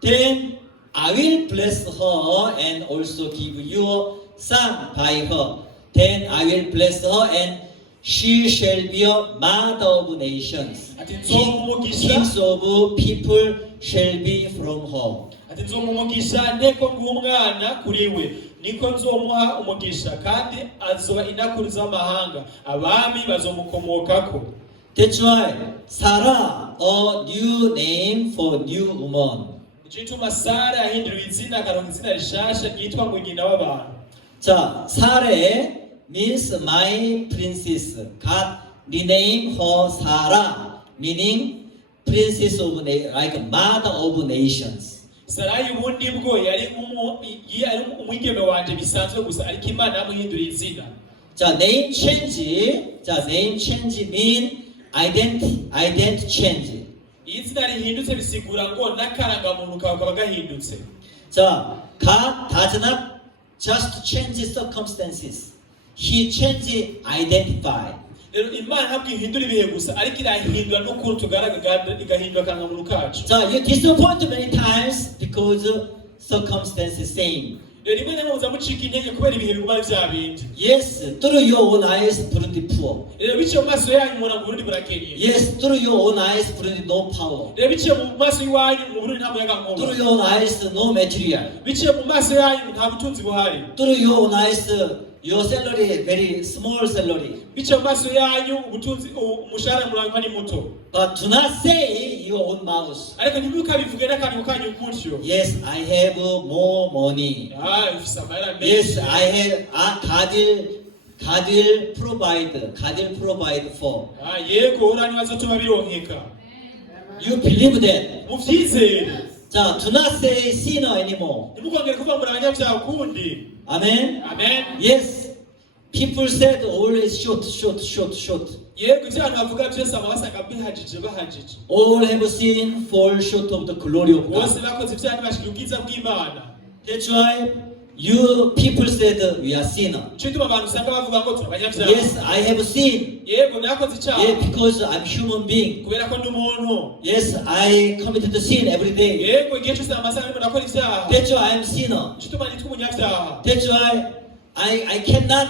Then I will bless her and also give you a son by her. Then I will bless her, and she shall be a mother of nations. ati nzomumugisha, Kings of people shall be from her. ati nzomumugisha ndeko ng'umwana kuri we, niko nzomuha umugisha, kandi azoba inakuriza amahanga, abami bazomukomokako. That's why Sarah, a new name for new woman. Nico gituma Sara yahinduriwe izina akaronka izina rishasha ryitwa ngo nyina w'abantu. 자, Sarah means my princess. God renamed her Sarah, meaning princess of like mother of nations. Sarayi ubundi bwo yari umwigeme wanje bisanzwe gusa, ariko Imana yamuhinduriye izina. 자, name change mean identity change. Iyi zina rihindutse bisigura ngo n'akarangamuntu kawe kaba gahindutse. 자, God does not just change circumstances. He changes identify. Rero Imana ntabwo ihindura ibihe gusa, ariko irahindura n'ukuntu tugaragara, igahindura akarangamuntu kacu. So you disappoint many times because circumstances same. Rero rimwe na rimwe muza mucika intege kubera ibihe biguma ari vya bindi. Yes, through your own eyes, Burundi poor. Rero biciye mu maso yanyu mubona Burundi burakennye. Yes, through your own eyes, Burundi no power. Rero biciye mu maso y'iwanyu mu Burundi nta muyaga nkuba. Through your own eyes, no material. Biciye mu maso yanyu nta butunzi buhari. Through your own eyes, your salary very small salary. Biciye mu maso yanyu ubutunzi umushahara murangwa ni muto. But do not say your own mouth. Ariko ntimukabivuge n'akantu kanyu gutyo. Yes, I have more money. Ufise amahera menshi. Yes, I have. God will provide for. Yego urani bazotuma bironkeka. You believe that? Muvyizere. So do not say sinner anymore. Ntimukongere kuvuga muri abanyabyaha ukundi. Amen. Amen. Yes. People said always short. Yego ivyo abantu bavuga vyose aba basanga bahajije. All have sinned, fall short of the glory of Bose God. bakoze ivyaha ntibashikira ubwiza bw'Imana. That's why you people said we are sinner. Nico gituma abantu usanga bavuga ngo turi abanyabyaha. Yes, I have sinned. Yego nakoze icyaha. Yeah, because I'm human being. Kubera ko ndi umuntu. Yes, I committed the sin every day. Yego igihe cyose amasaha ariko nakora ivyaha. That's why I'm sinner. Nico gituma nitwa umunyabyaha. That's why I cannot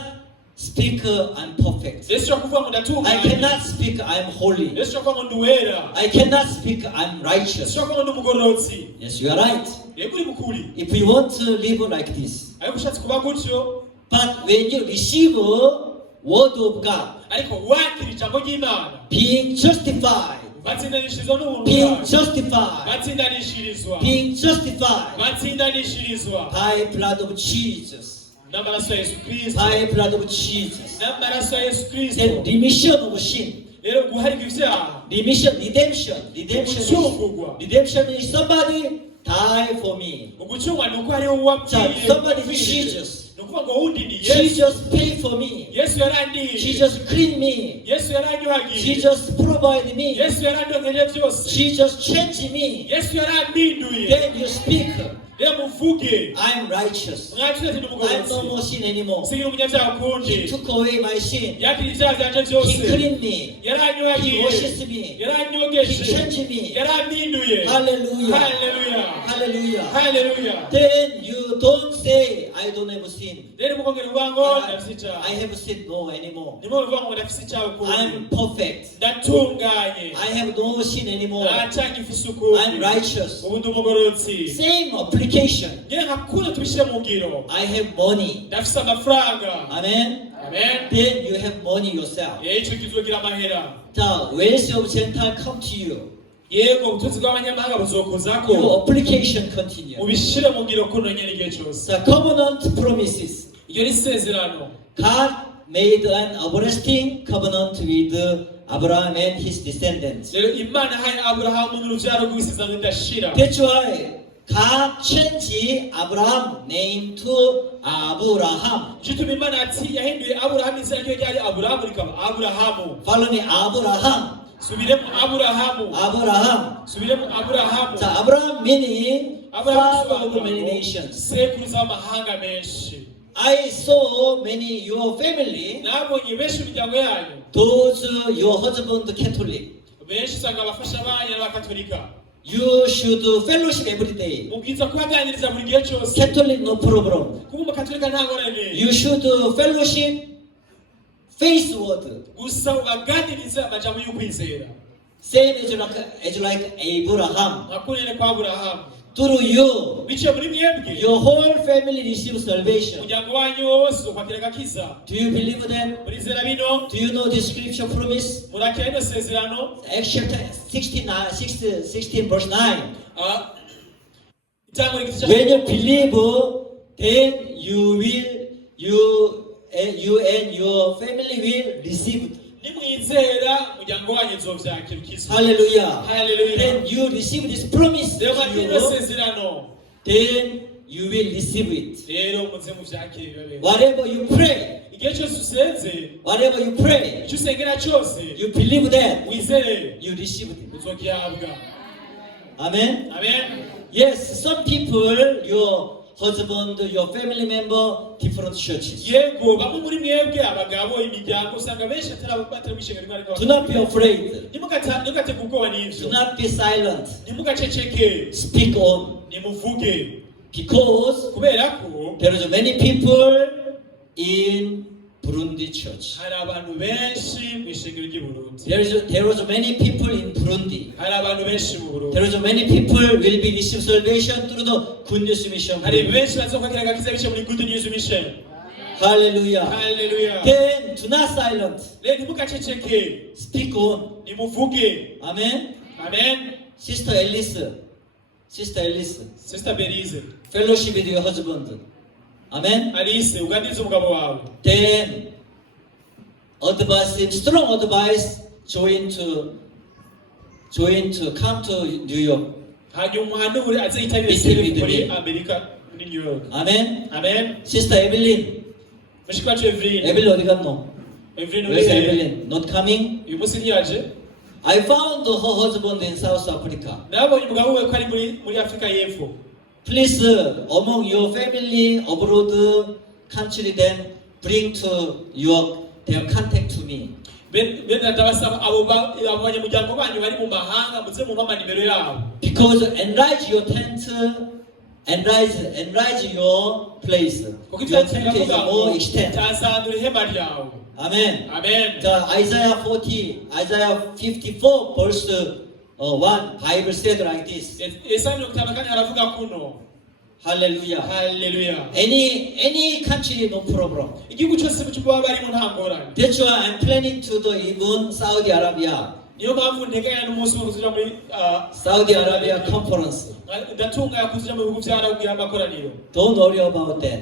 speak I'm perfect. Yesu yakuvuga ngo ndatunga. I cannot speak I'm holy. Yesu yakuvuga ngo ndi uwera. I cannot speak I'm righteous. Yesu yakuvuga ngo ndi umugororotsi. Yes, you are right. Yego uri mukuri. If you want to live like this. Ariko ushatse kuba gutyo. But when you receive word of God, Ariko wakira ijambo ry'Imana. being justified, Batsindanishirizwa n'ubuntu being bwawe. justified, Batsindanishirizwa. being justified Batsindanishirizwa. by blood of Jesus, N'amaraso ya Yesu Kristo. by blood of Jesus, N'amaraso ya Yesu Kristo. and remission of sin, Rero guharika ivyaha. redemption Gucungurwa. is somebody die for me. Ugucungwa ni uko hariho uwapfiriye. Somebody upfiriye. Jesus. Ni ukuvuga ngo wundi ni Yesu. Jesus paid for me. Yesu yarandiye. Jesus cleaned me. Yesu yaranyuhagiye. Jesus provided me. Yesu yarandonkeje byose. Jesus changed me. Yesu yarampinduye. Then you speak, Rero muvuge. I'm righteous. Mwatuze ndi I have no umugororotsi. more sin anymore. Singira umunyabyaha He ukundi. took away my sin. Yakira ibyaha byanje He byose. cleaned me. He Yaranyuhagiye. washes me. He Yaranyogeje. changed me. Yarampinduye. Hallelujah. Hallelujah. Hallelujah. Hallelujah. Then you don't say, I don't have sin. Rero mukongera kuvuga ngo ndafise icyaha. I have sin no anymore. Ndimo kuvuga ngo ndafise icyaha ukundi. I'm perfect. Ndatunganye. I have no sin anymore. Ntacangifise ukundi. I'm righteous. Ubu ndi umugororotsi. Same application. Nyine nkakunda tubishyire mu ngiro. I have money. Ndafise amafaranga. Amen. Amen. Then you have money yourself. Ico kizogira amahera. The wealth of Gentile come to you. yego ubutunzi bw'abanyamahanga buzokozako Your application continue. ubishire mu ngiro kuno nyene igihe cyose. The covenant promises. Iyo ni isezerano. God made an everlasting covenant with Abraham and his descendants. Rero Imana yahaye Aburahamu n'uruvyaro rw'isezerano ridashira. That's why God changed Abraham name to Abraham. Gituma Imana yahinduye Aburahamu izina rye ryari Aburahamu rikaba Aburahamu. Follow me, Abraham. Subiremo Aburahamu. Abraham. Subiremo Aburahamu. So Abraham meaning Aburahamu father of bisobanura many ngo nations. sekuruza w'amahanga menshi. I saw many your family, Nabonye benshi mu miryango yanyu. those your husband Catholic. Benshi usanga abafasha banyu n'abakatolika. You should fellowship every day. Mubwiza kubaganiriza buri gihe cyose. Catholic no problem. Kuba umukatolika nta ngorane. You should fellowship faith word. Gusa ubaganiriza amajambo y'ukwizera. Same as like Abraham. Nkakunene kwa Aburahamu. Through you, Biciye muri mwebwe. your whole family receives salvation. Umuryango wanyu wose ukwakira agakiza. Do you believe them? Murizera bino. Do you know the scripture promise? Murakira ino sezerano. Acts chapter 16 verse 9. Itango rigice When you believe, then you and your family will receive. nimwizera umuryango wanyu uzovyakira ukizwa. Hallelujah. Hallelujah. Then you receive this promise. Rero mwakira ino You, sezerano. then you will receive it. Rero muze muvyakire bibe. Whatever you pray, Igihe cyose usenze, whatever you pray, icyo usengera cyose, you believe that wizere, you receive it. uzogihabwa. Amen. Amen. Yes, some people, your husband, your family member, different churches. Yego, bamwe muri mwebwe abagabo imiryango usanga benshi batari mishinga rimwe ariko. Do not be afraid. Ntimugate ubwoba Do n'ivyo. not be silent. Ntimugaceceke. Speak on. Nimuvuge. Because Kubera ko there are many people in Burundi church. hari abantu benshi mu ishengero ry'i Burundi. There was many people in Burundi. Hari abantu benshi mu Burundi. There is many people will be receive salvation through the Good News Mission. Hari benshi bazokwakira agakiza bice muri Good News Mission. Hallelujah. Hallelujah. Then do not silent. Rero ntimugaceceke. Speak on. Nimuvuge. Amen. Amen. Sister Elisa. Sister Elisa. Sister Berize. Fellowship with your husband. Amen. Alice, uganiriza umugabo wawe. Then advice, strong advice, join to come to New York. Hanyuma umuhanure aze yitabire Meeting sebe with muri me. Amerika muri New York. Amen. Amen. Sister Evelyn. Mushiki wacu Evelyn. Evelyn 어디 갔노? Evelyn Where's uri Evelyn? Not coming? uyu munsi ntiyaje. I found her husband in South Africa. Nabonye umugabo we ko ari muri Afrika y'Epfo. Please, among your family abroad country, then bring to your their contact to me. Bene ndabasaba abo banyamuryango banyu bari mu mahanga muze mu mama nimero yabo. Because enlarge your tent, enlarge your place. Kuko Your ivyo tent is more extent. cyasandura ihema ryawe. Amen. Amen. The Isaiah 54 verse 1 Bible said like this. Yesaya 55 haravuga kuno. Hallelujah. Hallelujah. Any country no problem. Igihugu cyose mu cyumba barimo nta ngorane. That's why I'm planning to do even Saudi Arabia. Niyo mpamvu nteganya n'umunsi wo kuzira muri Saudi Arabia conference. ndatunga kuzira mu bihugu by'Arabu kugira amakoraniro. Don't worry about that.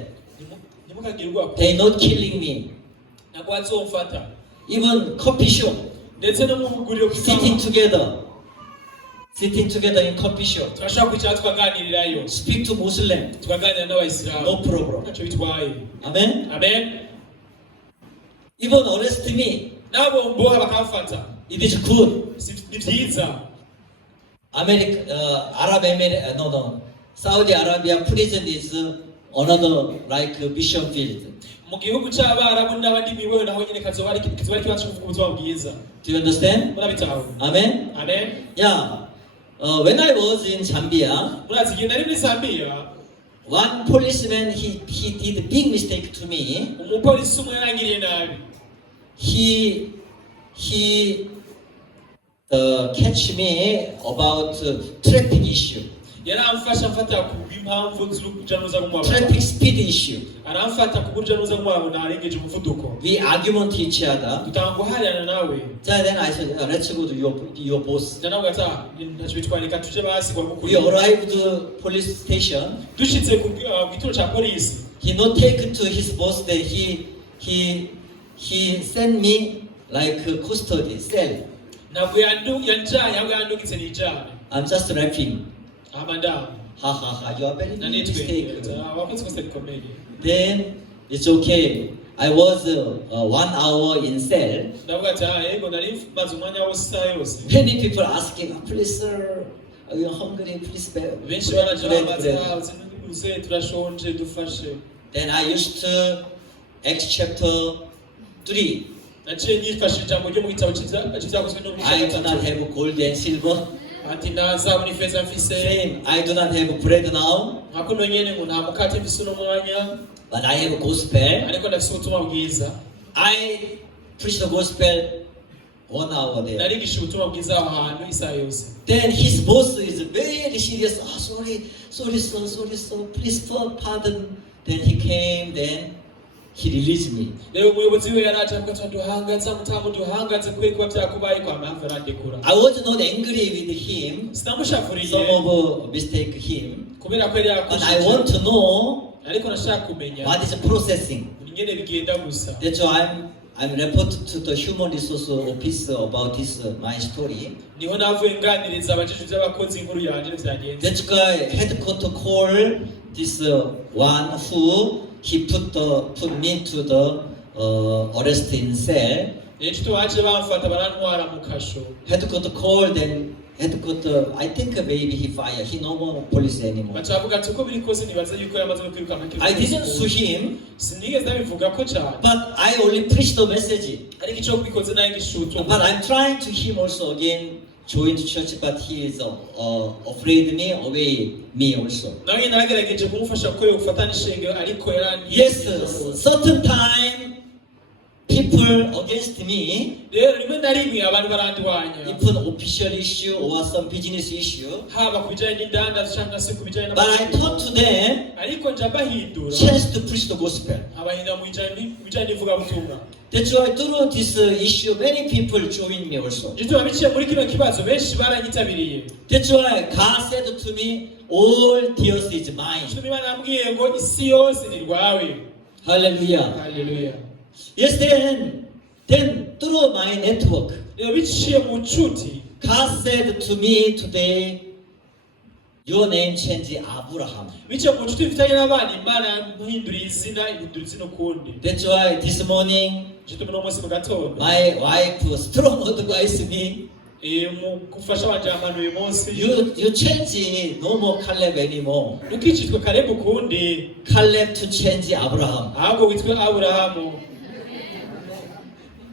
Ntimukagire ubwoba. They're not killing me. Ntabwo bazomfata. Even coffee shop, Ndetse no mu guriro sitting together in coffee shop. turashobora kwicara tukaganirirayo. Speak to Muslim. Tukaganira n'abayisilamu. No problem. Ntacyo bitwaye. Amen. Amen. Even arrest me. Nabo mboha bakamfata. It is good. Ni byiza. Saudi Arabia prison is another like mission field. Mu gihugu cy'Abarabu n'abandi mibeho naho nyine kazoba ari kibazo kuvuga ubutumwa bwiza. Do you understand? Murabitaho. Amen. Amen. Yeah. When I was in Zambia, Murazi igihe nari muri Zambia, one policeman he did a big mistake to me. umupolisi umwe yarangiriye nabi. He catch me about traffic issue. yaramfasha mfata ku impamvu z'urujanuza rw'umwabo traffic speed issue. aramfata ku rujanuza rw'umwabo narengeje umuvuduko We argument each other. tutanguharana nawe Then I said, let's go to your boss. nawe ata ntacyo bitwarika tuje basi kwa We mukuru arrived to police station. dushitse ku gituro ca polisi He not take to his boss. That he sent me like custody cell. ntabwo yanjanye ahubwo yandungitse nijane I'm just rapping. amadamu Ha ha ha. You are very na big mistake. wakoze kosa rikomeye Then it's okay. I was 1 hour in cell. ndavuga ati yego nari maze umwanya wose isaha yose Many people asking, please sir, are you hungry? Please benshi bread, baraje bread, bambaza bread. uze turashonje dufashe Then I used to Acts chapter 3. naciye nyifashe ijambo ryo mu gitabo cy'ibyakozwe no I do not have gold and silver. ati nta zahabu n'ifeza mfise Same. I do not have bread now, nka kuno nyene ngo nta mukate mfise uno mwanya but I have gospel. ariko ndafise ubutumwa bwiza I preach the gospel 1 hour there. narigisha ubutumwa bwiza aho hantu isaha yose Then his boss is very serious. Oh, sorry sir, please pardon. Then he came. Then he released me. rero umuyobozi we yaraje avuga ati duhangaza mutamu duhangaze kwe kuba byakubaye kwa mpamvu arandekura I was not angry with him. sinamushafuriye Some of mistake him, kubera ko yari but I want to know ariko nashaka kumenya what is processing. ingene bigenda gusa That's why I'm reported to the human resource office about this my story. niho navuye nganiriza abajiji by'abakozi inkuru yanjye byagenze That guy headquarter call this one who he put me to the arrest in cell. rero baje bamfata barantwara mu kasho Headquarter called and headquarter. I think maybe he fired. He no more police anymore. bacavuga ati uko biri kose nibaza yuko yamaze kwiruka mu I didn't sue him, sinigeze ndabivuga ko cyane but I only preached the message. ariko icyo bikoze nayo gishuto But I'm trying to him also again join the church, but he is afraid me away me also. nawe nagerageje kumufasha ko yofatana ishengero ariko Yes, certain time people against me, rero rimwe na rimwe abantu barandwanya even official issue or some business issue. haba ku bijyanye n'indandazo cyangwa se ku bijyanye But I taught to them ariko nja bahindura chance to preach the gospel. abahindura mu bijyanye n'ivugabutumwa That's why through this issue, many people join me also. gituma biciye muri kino kibazo benshi baranyitabiriye That's why God said to me, all tears is mine. gituma imana yambwiye ngo isi yose ni rwawe Hallelujah. haleluya Yes, then through my network, rero biciye mu nshuti God said to me today, your name change Abraham. biciye mu nshuti mfitanye n'abana imana yampinduriye izina ihindura izina ukundi That's why this morning, gituma uno munsi mu gatondo my wife strong advised me, mu gufasha abajyamana uyu munsi you change no more Caleb anymore. ntukicitwe karebu ukundi Caleb to change Abraham. ahubwo witwe aburahamu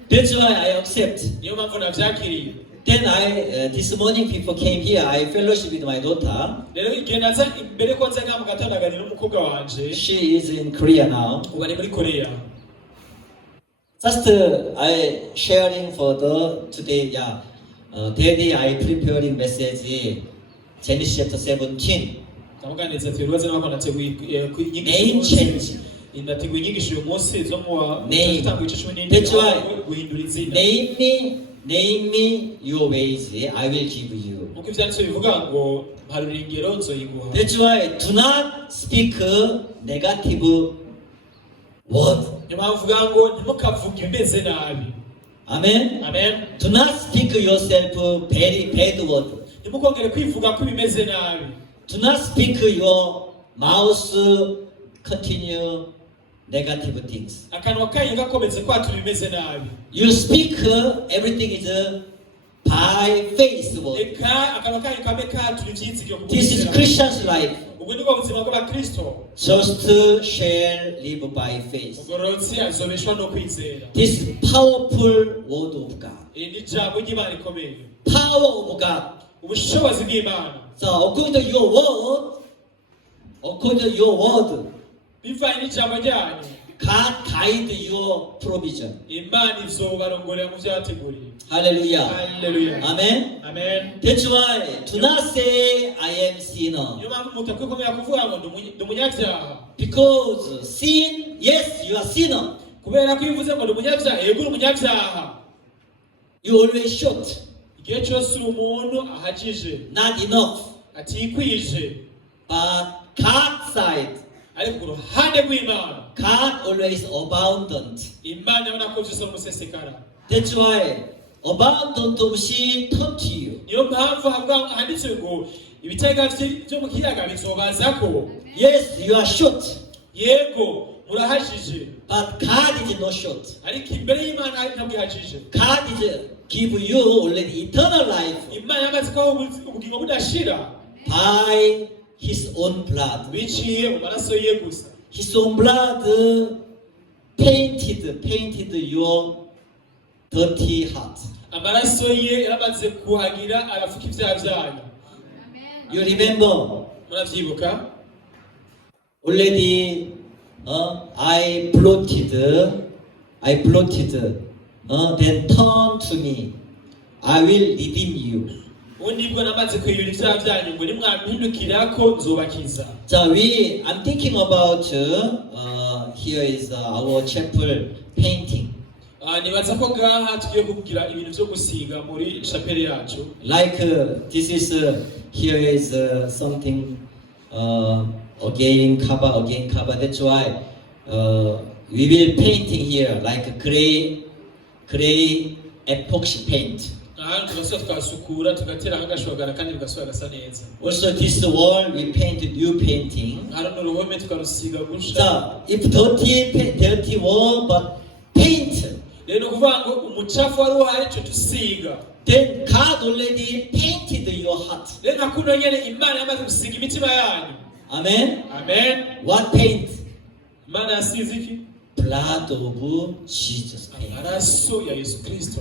That's why I accept. niyo mpamvu nabyakiriye Then this morning people came here, I fellowship with my daughter. rero igihe naza imbere ko nza nka mu gatondo aganira n'umukobwa wanje She is in Korea now. ubu ari muri koreya Just I sharing for the today, yeah. Daddy, I preparing message. Genesis chapter 17. ndamuganiriza ati urubaze n'abako nateguye Name change. ndateguye inyigisho uyu munsi zo mu Name. gitabo cumi n'indwi That's why. guhindura izina Name me your ways. I will give you. nk'uko ibyanditswe bivuga ngo mparura ingero nzoyiguha That's why do not speak negative word. niyo mpamvu uvuga ngo ntimukavuge imeze nabi Amen. amen Do not speak yourself very bad word. ntimukongere kwivuga ko ibimeze nabi Do not speak your mouth continue negative things. akanwa kanyu gakomeze kwatura ibimeze nabi You speak everything is by faith word. reka akanwa kanyu kame katura ibyitsigiro ku This is buzima. Christian's life. ubwo ni bwo buzima bw'abakristo Just shall live by faith. mugororotsi azobeshwa no kwizera This is powerful word of God. iri ni ijambo ry'imana rikomeye Power of God. ubushobozi bw'imana So according to your word, bivanye n'ijambo ryanyu, God guide your provision. imana izobarongorera mu vyateguriye. Hallelujah. Hallelujah. Amen. Amen. That's why do not say I am sinner. niyo mpamvu mutakwiye kumenya kuvuga ngo ndi umunyabyaha, Because sin, yes, you are sinner. kubera ko iyo uvuze ngo ndi umunyabyaha, yego uri umunyabyaha. You always short, igihe cyose uri umuntu ahagije, not enough. atikwije. But God side, ariko ku ruhande rw'imana, God always abundant. imana ibona ko byose umusesekara. That's why abundant of sin turn to you. niyo mpamvu handitse ngo ibitega byo mu kiyaga bizobaza ko. Yes, you are short, yego murahagije, but God is not short. ariko imbere y'imana ntabwo ihagije. God is give you already eternal life imana yamaze kubaho ubugingo budashira by His own blood. biciye mu maraso ye gusa. His own blood painted your dirty heart. amaraso ye yaramaze kuhagira agafuka ibyaha byanyu. You remember murabyibuka? already I blotted, then turn to me. I will redeem you. ubundi bwo namaze kwiyura ibyaha byanyu ngo nimwampindukira ko nzobakiza. So I'm thinking about here is our chapel painting. nibaza ko ngaha tugiye kugira ibintu byo gusiga muri chapelle yacu. Like this is here is something again cover. That's why we will painting here like gray epoxy paint. ahantu tugasubira tukasukura tugatera agashogara kandi bigasubira gasa neza. Also this wall we painted new painting. hari n'uruhome tukarusiga gusha. So if dirty wall but paint, rero kuvuga ngo umucafu wari uhari cyo tusiga. then God already painted your heart. rero nakuno nyene imana yamaze gusiga imitima yanyu. Amen. Amen. What paint? imana yasize iki? Blood of Jesus paint. amaraso ya Yesu Kristo.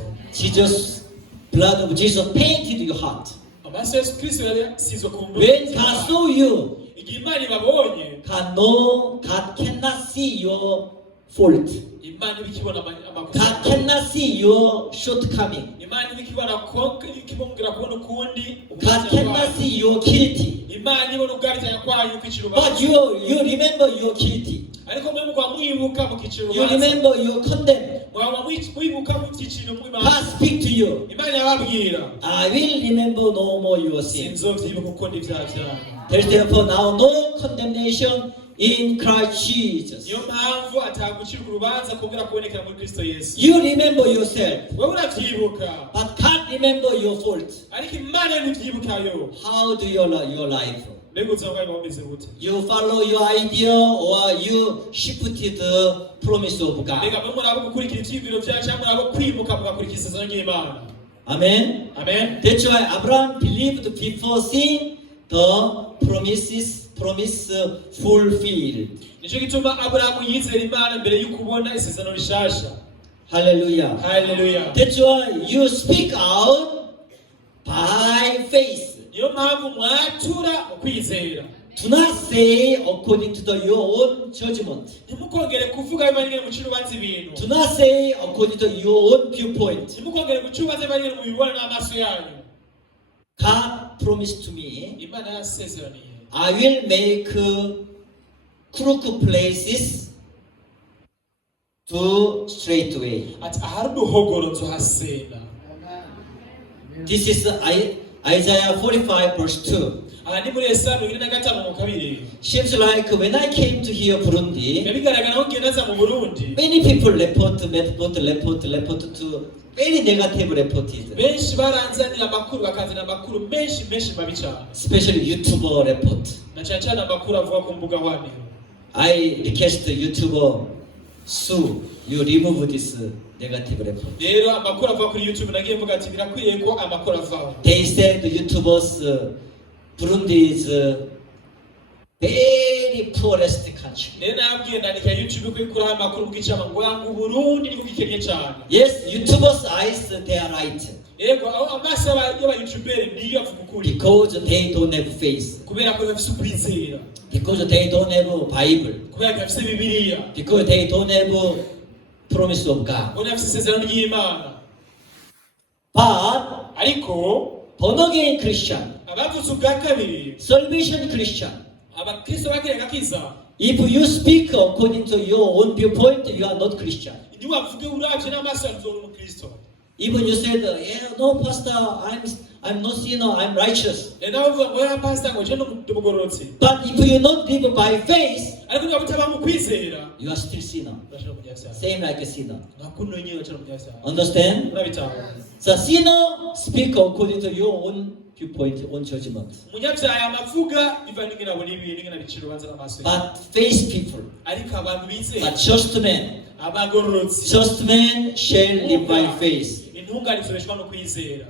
Blood of Jesus painted your heart. amaraso ya Yesu Kristo yasizwe ku When God saw you, igihe imana ibabonye, God cannot see your fault. imana ibikibona amakosa. God cannot see your shortcoming. imana ibikibona konka ikibongera kubona ukundi. God cannot see your guilty. imana ibona ubwaritanya kwayo kwicira But urubanza. you remember your guilty. ariko mwe mugwa mwibuka mukicira You urubanza. remember your condemn. mwaba mwibuka mukicira umwimana. God speak to you. imana yababwira, I will remember no more your sins. sinzovyibuka ukunda ibyaha byanyu. Therefore now no condemnation in Christ Jesus. niyo mpamvu atagucirwa urubanza kubwira kubonekera muri Kristo Yesu. You remember yourself, wowe uravyibuka, but can't remember your fault. ariko imana ntivyibukayo. How do your life? mbega ubuzima bwawe bumeze gute? You follow your idea or you shifted the promise of God. mbega mwe murabo gukurikira ivyiyumviro vyacu cyangwa murabo kwimuka mugakurikiza isezerano ry'imana? Amen. Amen. That's why Abraham believed before seeing the promise fulfilled. nicyo gituma Aburahamu yizera imana mbere y'ukubona isezerano rishasha. Hallelujah. Hallelujah. That's why you speak out by faith. niyo mpamvu mwatura mu kwizera. Do not say according to your own judgment. ntimukongere kuvuga biba nyine mucira urubanza ibintu. Do not say according to your own viewpoint. ntimukongere guca urubanza biba nyine mubibona n'amaso yanyu. God promised to me, imana yasezeraniye, I will make crooked places to straight way. ati ahari uduhogoro nzohasena. This is Isaiah 45 verse 2. aha ni muri Yesaya 45:2. Seems like when I came to here Burundi, bigaragara aho ngiye naza mu Burundi, many people report to very negative reported. benshi baranzanira amakuru, bakazana amakuru menshi mabi cyane, Especially YouTuber report. na cyane cyane amakuru avuga ku mbuga nkoranyambaga. I request the YouTuber, Sue, you remove this negative report. rero amakuru avuga kuri YouTube nagiye mvuga ati birakwiye ko amakuru avaho. They said the YouTubers, Burundi is very poorest country. rero nabwiye ndandika YouTube ko ikuraho amakuru bw'icama ngo yangu Burundi niko gikennye cyane. Yes, YouTubers' eyes, they are right. yego aho amaso y'aba YouTuber niyo avuga ukuri, Because they don't have faith. kubera ko bafite ukwizera. Because they don't have Bible. kubera bafise bibiliya, Because they don't have promise of God. kubera bafise isezerano ry'Imana. But Ariko born again Christian, abavutse ubwa kabiri, salvation Christian, abakristo bagiriye agakiza, if you speak according to your own viewpoint, you are not Christian. ntiwavuge uravye n'amaso yawe uri umukristo. Even you said, yeah, no, Pastor, I'm not sinner, I'm righteous. Nawe uvuga ngo ya pastor ngo je ndi umugororotsi. But if you not live by faith, Ariko niba utaba mu kwizera, you are still sinner. urashobora kujya vyaha. Same like a sinner. Nakuno nyewe urashobora kujya vyaha. Understand? Urabitahura. The sinner speak according to your own viewpoint, own judgment. Umunyabyaha amavuga bivanye n'ingene abona ibintu, n'ingene abicira urubanza n'amaso ye. But faith people, Ariko abantu bizera, a just man, abagororotsi, just man shall live by faith. intungane zibeshwa no kwizera.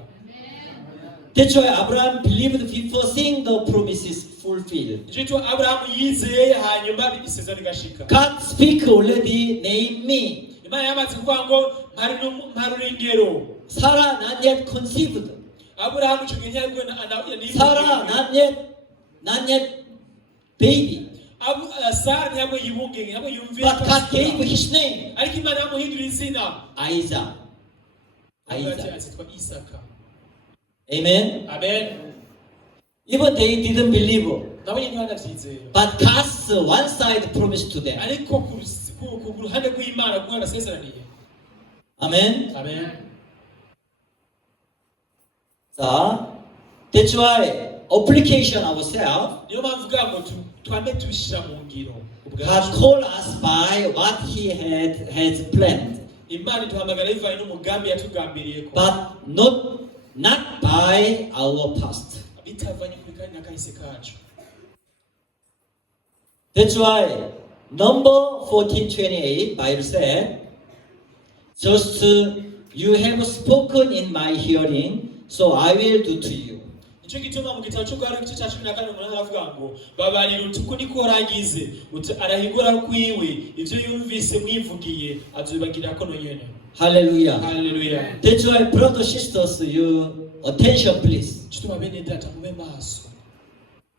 That's why Abraham believed before seeing the promises fulfilled. Nico gituma Aburahamu yizeye hanyuma isezerano rigashika. God speak already, name me. Imana yamaze kuvuga ngo mpari ingero. Sarah not yet conceived. Aburahamu ico gihe yariko Sarah not yet baby. Sara ntiyabwo yibungenge, ntabwo yumvira. But God gave his name. Ariko Imana yamuhindura izina. Isaac. Isaac. Azitwa Isaka. Amen. Amen. Even they didn't believe. Nabo nyene banavyizera. But God's one side promised to them. Ariko ku ruhande rw'Imana kuko yarasezeraniye. Amen. Amen. So that's why application ourselves. Niyo mpamvu uvuga ngo twame tubishira mu ngiro. God called us by what He has planned, Imana ituhamagara bivanye n'umugambi yatugambiriye ko. but not by our past. Bitavanye kuri kandi n'akahise kacu. That's why number 14:28 Bible said, just you have spoken in my hearing, so I will do to you. Nico gituma mu gitabo cy'Ubwami igice cya 14 umuntu aravuga ngo babarira uko niko ragize arahigura kwiwe ivyo yumvise mwivugiye azobagirira ko nonyene. Hallelujah. Hallelujah. That's why brothers sisters, you attention please. Chituma bene data mube maso.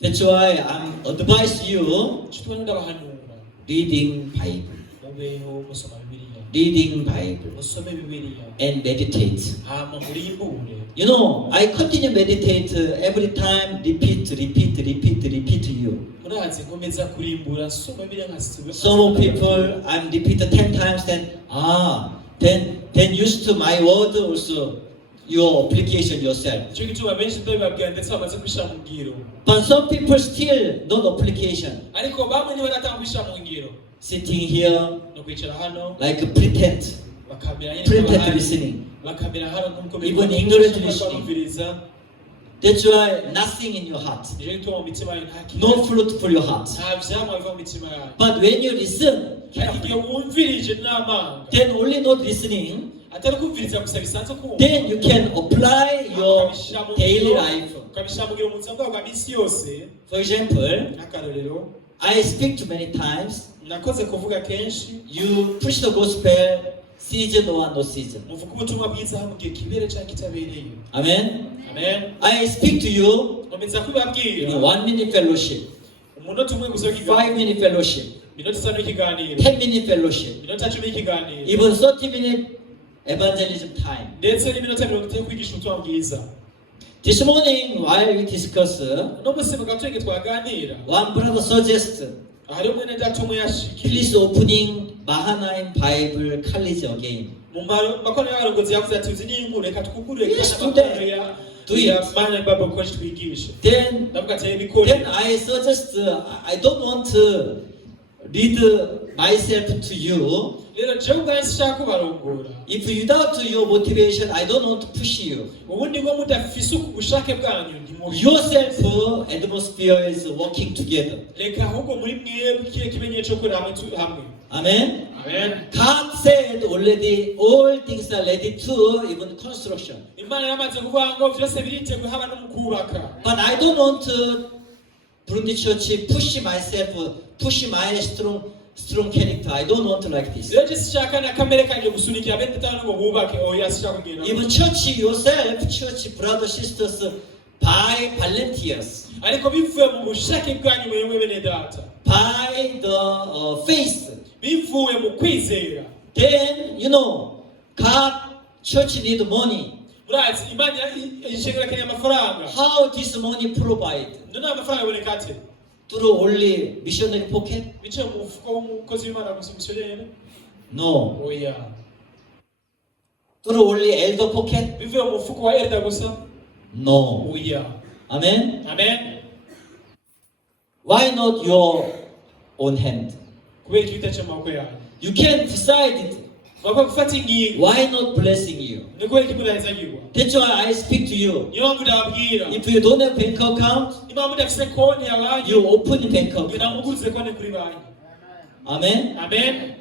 That's why I'm advise you Chituma ndabahanura. reading Bible, Mubeho musoma Bibiliya. reading Bible, Musome Bibiliya. and meditate. Hama murimbure. You know, I continue meditate every time, repeat you. Murazi nkomeza kurimbura soma Bibiliya nkasibe. Some people I'm repeat 10 times, then used to my word also your application yourself. Nico gituma benshi ndababwira ndetse bamaze kubishira mu ngiro. But some people still not application, Ariko bamwe niba natanga kubishira mu ngiro. sitting here No kwicara hano like pretend listening. bakamera hano nk'uko Even ignorant listening. bamviriza. That's why nothing in your heart, Nico gituma mu mitima yawe nta no fruit for your heart. nta vyamwa biva mu mitima yawe. But when you listen, Ariko igihe wumvirije n'amanga then only not listening, atari kumviriza gusa bisanzwe kumva. then you can apply your daily life. ukabishira mu ngiro mu buzima bwawe bwa misi yose. For example, Akarorero I speak too many times. nakoze kuvuga kenshi You preach the gospel, season or no season. muvuga ubutumwa bwiza mu gihe kibere cyangwa kitabereye. Amen. Amen. I speak to you nkomeza in kubabwira 1 minute fellowship, umunota umwe gusa w'ikiganiro, 5 minute fellowship, minota 5 y'ikiganiro, 10 minute fellowship, minota 10 y'ikiganiro, even 30 minute evangelism time. ndetse n'iminota 30 yo kwigisha ubutumwa bwiza. This morning, while we discuss, no munsi mu gatondo twaganira one brother suggests, hari umwene data umwe yashikiriye please opening Mahanaim Bible College again. mu makono y'abarongozi yavuze ati uzi n'inkuru reka twugurure Yes, kandi today. amakono ya Do it. Mahanaim Bible College twigishe. Then ndavuga ati bikore. Then I suggest, I don't want to lead myself to you. rero jewe ubwanjye sinshaka kubarongora. If without your motivation, I don't want to push you. ubundi bwo mudafise ubushake bwanyu Yourself, atmosphere is working together. reka ahubwo muri mwebwe ikihe kimenyetso ko hamwe. Amen. Amen. God said already all things are ready to even construction. Imana yamaze kuvuga ngo vyose biriteguye haba no mu kubaka. But I don't want to Burundi Church push myself, push my strong character. I don't want to like this. rero sinshaka na kamere kanjye gusunikira bene data ngo bubake oya sinshaka kugenda. Even church yourself, church brothers, sisters, by volunteers, ariko bivuye mu bushake bwanyu mwebwe bene data, by the faith, bivuye mu kwizera. then God, church need money. Murazi imana ishengera keneye amafaranga. How this money provide? None amafaranga aboneka ate? Through only missionary pocket? Bice mu mufuko w'umukozi w'Imana gusa misiyoneri? No. Oya. Through only elder pocket? Bivuye mu mufuko wa elder gusa? No. Oya. Amen. Amen. Why not your own hand? Kubera icyo utaca amaboko yanyu. You can decide it. Bagomba gufata ingingo. Why not blessing you? Ni kubera iki mudahezagirwa? That's why I speak to you. Niyo mpamvu ndababwira. If you don't have bank account, Niba mudafise konti ya banki, you open a bank account. ngira muguze konti kuri banki. Amen. Amen.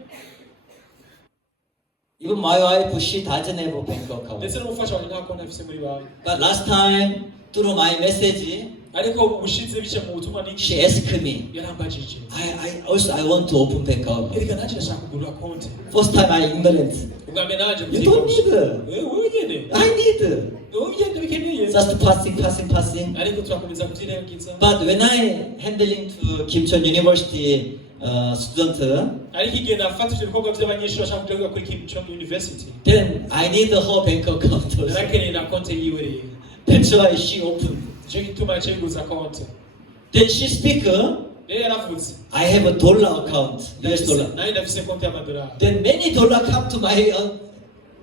Even my wife, she doesn't have a bank account. Ndetse n'umufasha wanjye nta konti afise muri banki. But last time, through my message, Ariko ubushize bice mu butumwa n'iki? she asked me, Yarambajije. I want to open bank account. Erega nanjye ndashaka kugura konti. First time I ignorant. Ubwa mbere nanjye You don't need it. wowe nyene. I need it. Wowe nyene bikeneye. Just passing. Ariko turakomeza kutirengagiza. But when I handling to Kim Cheon University student, Ariko igihe nafatije ibikorwa by'abanyeshuri bashaka kujya kuri Kim Cheon University, then I need the whole bank account also. narakeneye na konti yiwe rero. That's why she opened. Nicyo gituma yaciye yiguza konti. Then she speak, Rero yaravuze. I have a dollar account, US dollar. Nayo ndafise konti y'amadolari. Then many dollar come to my,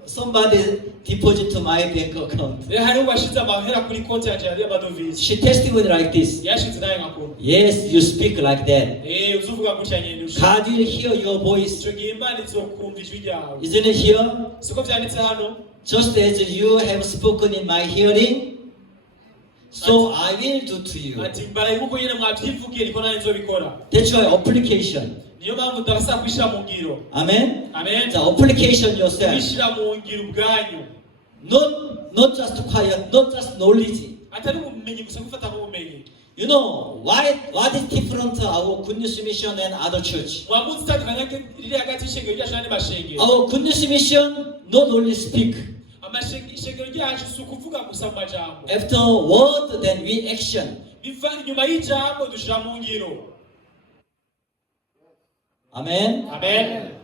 somebody deposit to my bank account. Rero hariho uwashize amahera kuri konti yanjye y'amadovize. She testimony like this. Yashize nayo nkakunda. Yes, you speak like that. Uzuvuga gutya nyene usha. God will hear your voice. Ico gihe Imana izokumva ijwi ryawe. Isn't it here? Siko vyanditse hano. Just as you have spoken in my hearing, so I will do to you. Ati mbara yuko nyene mwavyivugiye niko nanje nzobikora. That's why application. Niyo mpamvu ndabasaba kwishira mu ngiro. Amen. Amen. The application yourself. Kwishira mu ngiro ubwanyu. Not just quiet, not just knowledge. Atari ubumenyi gusa gufata nk'ubumenyi. You know what is different our Good News Mission and other church? Mwamuzi tandukanya riri hagati y'ishengero ryacu n'andi mashengero. Our Good News Mission not only speak. Ishengero ryacu si ukuvuga gusa mu majambo. After word, then we action. Biva inyuma y'ijambo dushira mu ngiro. Amen. Amen.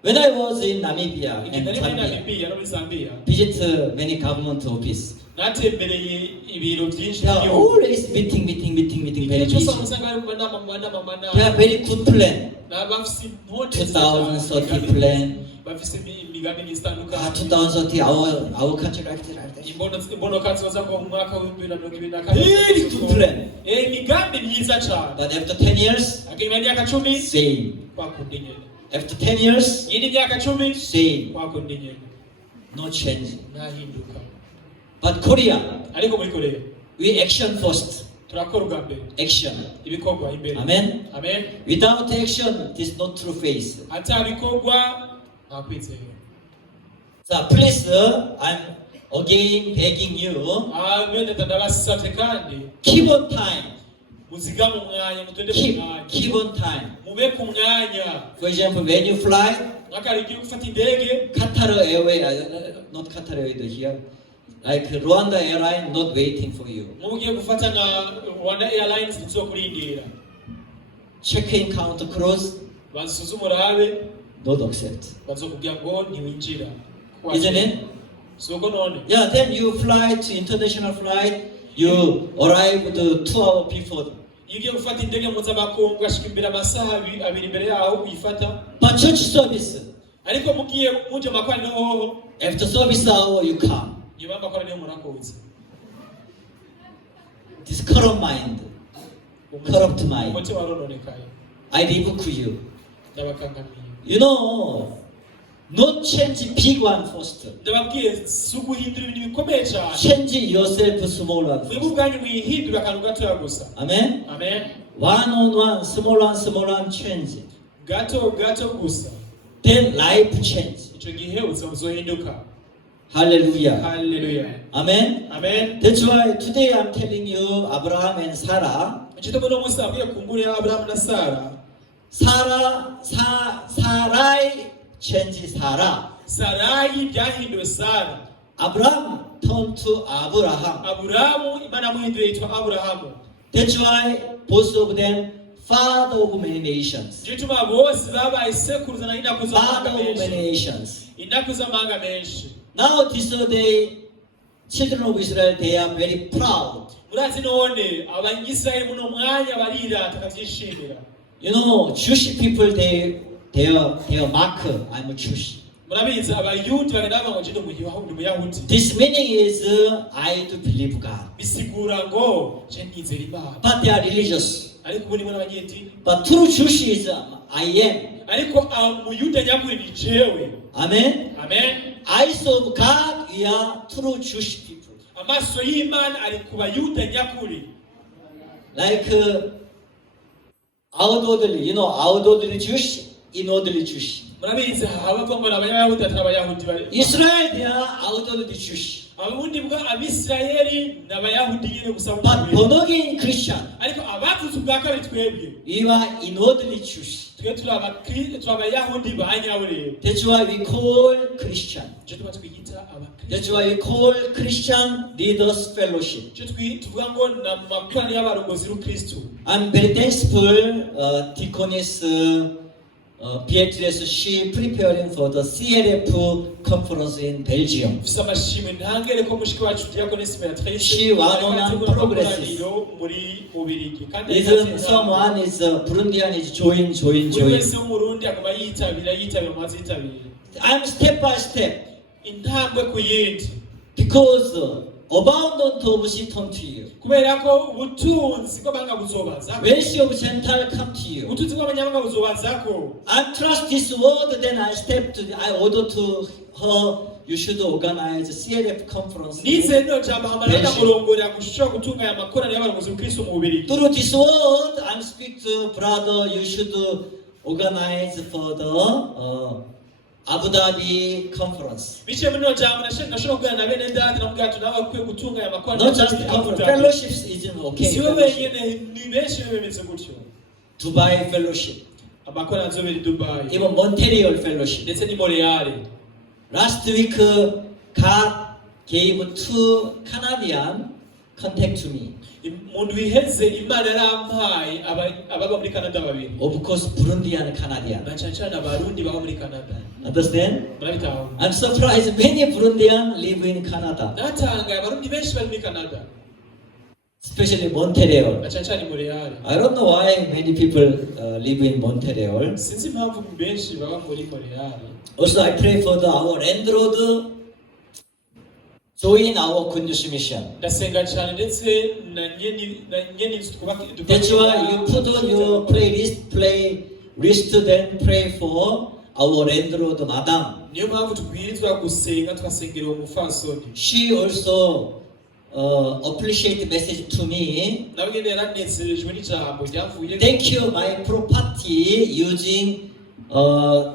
When I was in Namibia and Nari muri Zambia, Namibia no muri Zambia. visit many government office. Natembereye ibiro byinshi They are by'igihugu. always meeting, very Igihe cyose busy. usanga bari mu manama They have very good plan. bafise intonde 2030 plan. bafise imigambi myinshi itandukanye. 2030 our country like that. Imbonoka ziza kuva mu mwaka w'ibihumbi bibiri na Very good plan. imigambi myiza cyane. But after 10 years, Akiri imyaka 10 same. bakunda nyene. After 10 years, Yindi myaka 10 same. bakunda nyene. No change. Nahinduka. But Korea, Ariko muri Korea we action first. turakora ubwa mbere. Action. Ibikorwa imbere. Amen. Amen. Without action, it is not true faith. Ata bikorwa nta kwizera. So please, I'm again begging you, Bene ndabasavye kandi keep on time. muzigama umwanya mutende ku mwanya. Keep on time. Mube ku mwanya. For example, when you fly, Akari ugiye gufata indege. Qatar Airways, not Qatar Airways here, like Rwanda Airline, not waiting for you. Mugiye gufata na Rwanda Airlines nzokurindira. Check-in counter cruise, Basuzuma urabe don't accept. bazokubwira ngo ntiwinjira. Isn't it? Soko none. Yeah, then you fly to international flight, you arrive 2 hours before. Iyo ugiye gufata indege mpuzamakungu ugashika imbere amasaha abiri imbere yaho uyifata. But church service, Ariko mugiye muje makoraniro hoho after service hour you come. nyuma y'amakoraniro murakoze. This corrupt mind, corrupt mind, Umutima warononekaye. I rebuke you. Ndabakangamiye. You know, not change big one first. Ndababwiye si uguhindura ibintu bikomeye cyane. Change yourself small one Mwebwe first. ubwanyu mwihindura akantu gatoya gusa. Amen. Amen. One on one, small one change. Gato gusa. Then life change. Icyo gihe uzohinduka. Hallelujah. Hallelujah. Amen. Amen. That's why today I'm telling you, Abraham and Sarah. Icyo muri umunsi nabwiye ku nguru ya Abrahamu na Sara. Sarai change Sarah. Sarayi byahinduwe Sara. Abraham turned to Abraham. aburahamu imana yamuhinduye yitwa aburahamu. That's why both of them father of many nations. Nico gituma bose babaye sekuruza na inaku Father z'amahanga of many menshi, nations. inaku z'amahanga menshi. Now this day, children of Israel, they are very proud. Murazi none abanyisirayeli muno mwanya barirata bakavyishimira. You know, Jewish people, their marker, I'm a Jewish. Murabizi abayuda bagenda bavuga ngo jino umuyahudi. This meaning is, I do believe God. Bisigura ngo je nizera Imana. But they are religious. Ariko ubu ni mwana abanyedini. But true Jewish is, I am. Ariko umuyuda nyakuri ni jewe. Amen. Amen. Eyes of God, we are true Jewish people. Amaso y'Imana ari ku bayuda nyakuri. Like outwardly, you know, outwardly Jewish, inwardly Jewish. Murabizi abavuga ngo abayahudi atari abayahudi bari. Israel, they are outwardly Jewish. Ababundi bwa abisirayeli n'abayahudi nyine gusa mu But mubiri. born again Christian, Ariko abavuze ubwa kabiri twebwe we are inwardly Jewish. twe turi abayahudi ba nyawe rero. That's why we call Christian. Je tuba twiyita abakristo. That's why we call Christian Leaders Fellowship. Je tuvuga ngo na makorani y'abarongozi b'Ukristo. I'm very thankful, Deaconess Beatrice, she preparing for the CLF conference in Belgium. Mfise amashimwe ntangere ko mushiki wacu Diaconess Beatrice She was on progresses. muri Ubirigi. Kandi Even someone is Burundian is join. wese w'umurundi agomba yitabira amazi yitabira. I'm step by step Intambwe ku yindi. because abundant of she come to you. Kubera ko ubutunzi bw'abanga buzobaza. Mercy of Gentile come to you. Ubutunzi bw'abanyamahanga buzobaza ko. I trust this word, then I order to her, you should organize a CLF conference. Nize no jambo hamaraka kurongorera gushobora gutunganya amakorani y'abarongozi b'Ukristo mu Ubirigi. Through this word, I'm speak to brother, you should organize for the Abu Dhabi conference. Biciye muri no jambo nashobora kuganira na bene data namubwira ati nawe akwiye gutunganya amakorani. Not just the conference, fellowships isn't okay. Si wowe wenyine ni benshi bemeze gutyo. Dubai fellowship, Amakorani azobera i Dubai. even Montreal fellowship. Ndetse ni Montreal. Last week, God gave two Canadian contact to me. Mu ndwi iheze Imana yarampaye ababa muri Canada babiri. Of course, Burundian Canadian. Na cyane cyane abarundi baba muri Canada. Understand? Murabitaho. I'm surprised many Burundian live in Canada, Natangaye abarundi benshi bari muri Canada. especially Montreal. Na cyane cyane Montreal. I don't know why many people live in Montreal. Sinzi impamvu benshi baba muri Montreal. Also, I pray for our landlord join our Good News mission. Ndasenga cyane ndetse na nyeni inzu twubaka. That's why you put on your playlist, then pray for our landlord, Madam. Niyo mpamvu tubwirizwa gusenga tukasengera uwo mufasoni. She also appreciate the message to me. Nawe nyene yaranezerejwe n'ijambo ryavuye. Thank you, my property using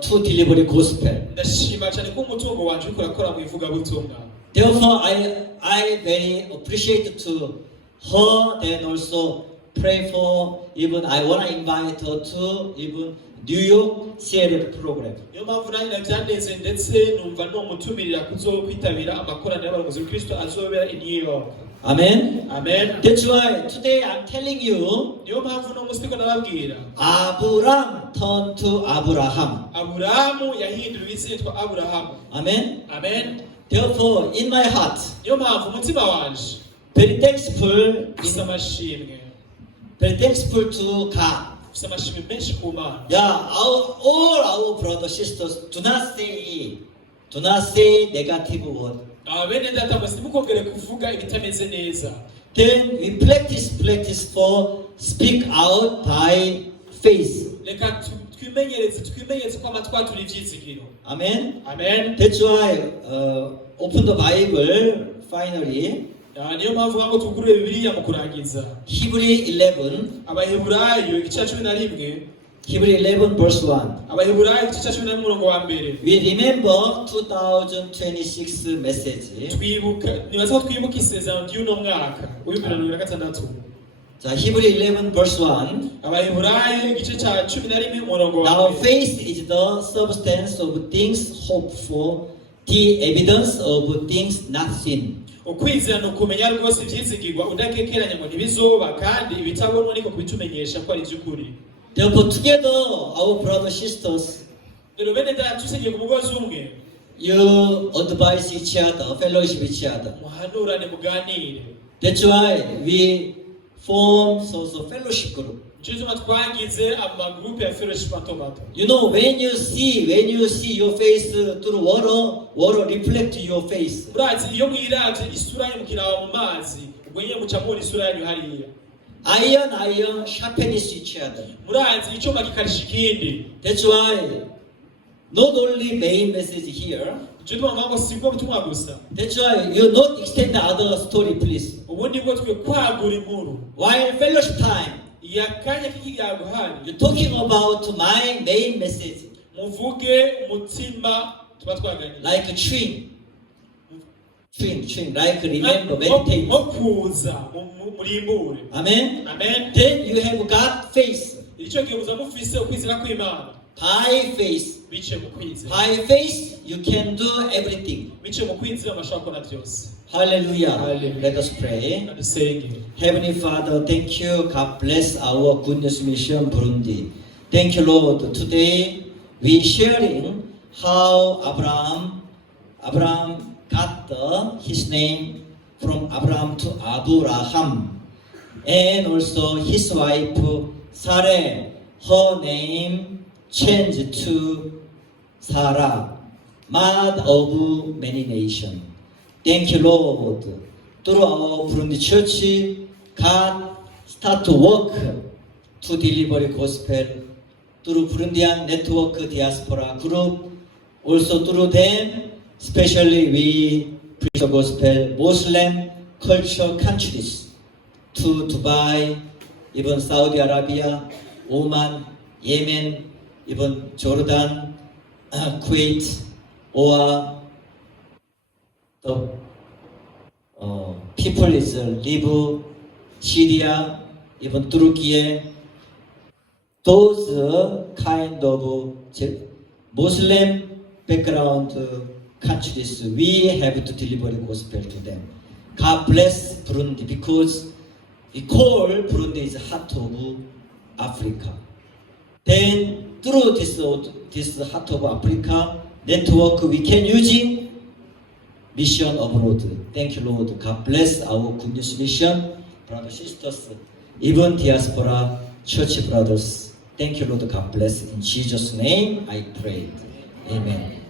to deliver gospel. Ndashima cyane ko umutungo wanje uriko urakora mu ivugabutumwa. Therefore, I very appreciate to her, then also pray for, even I want to invite her to even New York CLF program. Niyo mpamvu nanjye nabyaneze ndetse numva nomutumirira kuzokwitabira amakorani y'abarongozi b'Ukristo azobera i New York. Amen. Amen. That's why today I'm telling you, Niyo mpamvu no musiko nababwira. Abraham turned to Abraham. Aburahamu yahinduye izina yitwa Aburahamu. Amen. Amen. Therefore, in my heart, Niyo mpamvu umutima wanje very thankful, ufise amashimwe. very thankful to God. Ufise amashimwe menshi ku Mana. Yeah, all our brothers sisters do not say negative word. Bene data mwese ntimukongere kuvuga ibitameze neza. Then we practice for speak out by faith. Reka twimenyereze ko amatwi turi ivyizigiro. Amen. Amen. That's why open the Bible finally. Niyo mpamvu ngo tugurure Bibiliya mu kurangiza. Hebrew 11. Abaheburayo igice cya 11. Hebrew 11 verse 1. Abaheburayo igice cya 11 umurongo wa mbere. We remember 2026 message. Nibaza ko twibuka isezerano ry'uno mwaka w'2026. So Hebrew 11 verse 1. Abaheburayo igice cya 11 umurongo wa Now mbere. faith is the substance of things hoped for, the evidence of things not seen. ukwizera ni ukumenya rwose ibyizigirwa udakekeranya ngo ntibizoba kandi ibitabonwa niko kubitumenyesha ko ari iby'ukuri. Therefore, together, our brothers sisters, rero bene data tusenyeye ku mugozi umwe, you advise each other, fellowship each other. muhanurane muganire. That's why we form sort of fellowship group. Nicyo gituma twagize amagroupe ya fellowship mato mato. You know, when you see your face through water reflect your face. Murazi iyo mwiraje isura yanyu mukiraba mu mazi ubwo nyine muca mubona isura yanyu hariya. Iron sharpens each other. Murazi icyuma gikarisha ikindi. That's why not only main message here. Nicyo gituma mvuga ngo si bwo butumwa gusa. That's why you not extend the other story, please. Ubundi bwo twe kwagura inkuru. While fellowship time, yakanya k'ikigango hano. you're talking about my main message. Muvuge umutima tuba twaganira. Like a twin, like remember, meditate. Kuza murimbure. Amen. Amen. Then you have got faith. Icyo gihe muza mufise ukwizera kw'Imana. By faith. Bice mu kwizera. By faith, you can do everything. Bice mu kwizera amashaka gukora byose. Hallelujah. Hallelujah. Let us pray. Dusenge. Heavenly Father, thank you. God bless our Goodness Mission Burundi. Thank you, Lord. Today we sharing how Abraham got his name from Abraham to Abraham, and also his wife Sarah, her name changed to Sarah, mother of many nations. Thank you, Lord. Through our Burundi church, God start to work to deliver the gospel through Burundian network diaspora group. Also through them, especially we preach the gospel Muslim culture countries to Dubai, even Saudi Arabia, Oman, Yemen, even Jordan, Kuwait, or the people is live Syria, even Turkey. Those kind of Muslim background countries, we have to deliver the gospel to them. God bless Burundi, because we call Burundi is heart of Africa. Then through this heart of Africa network, we can using mission abroad. Thank you, Lord. God bless our goodness mission, brothers, sisters, even diaspora church brothers. Thank you, Lord. God bless. In Jesus' name I pray. Amen.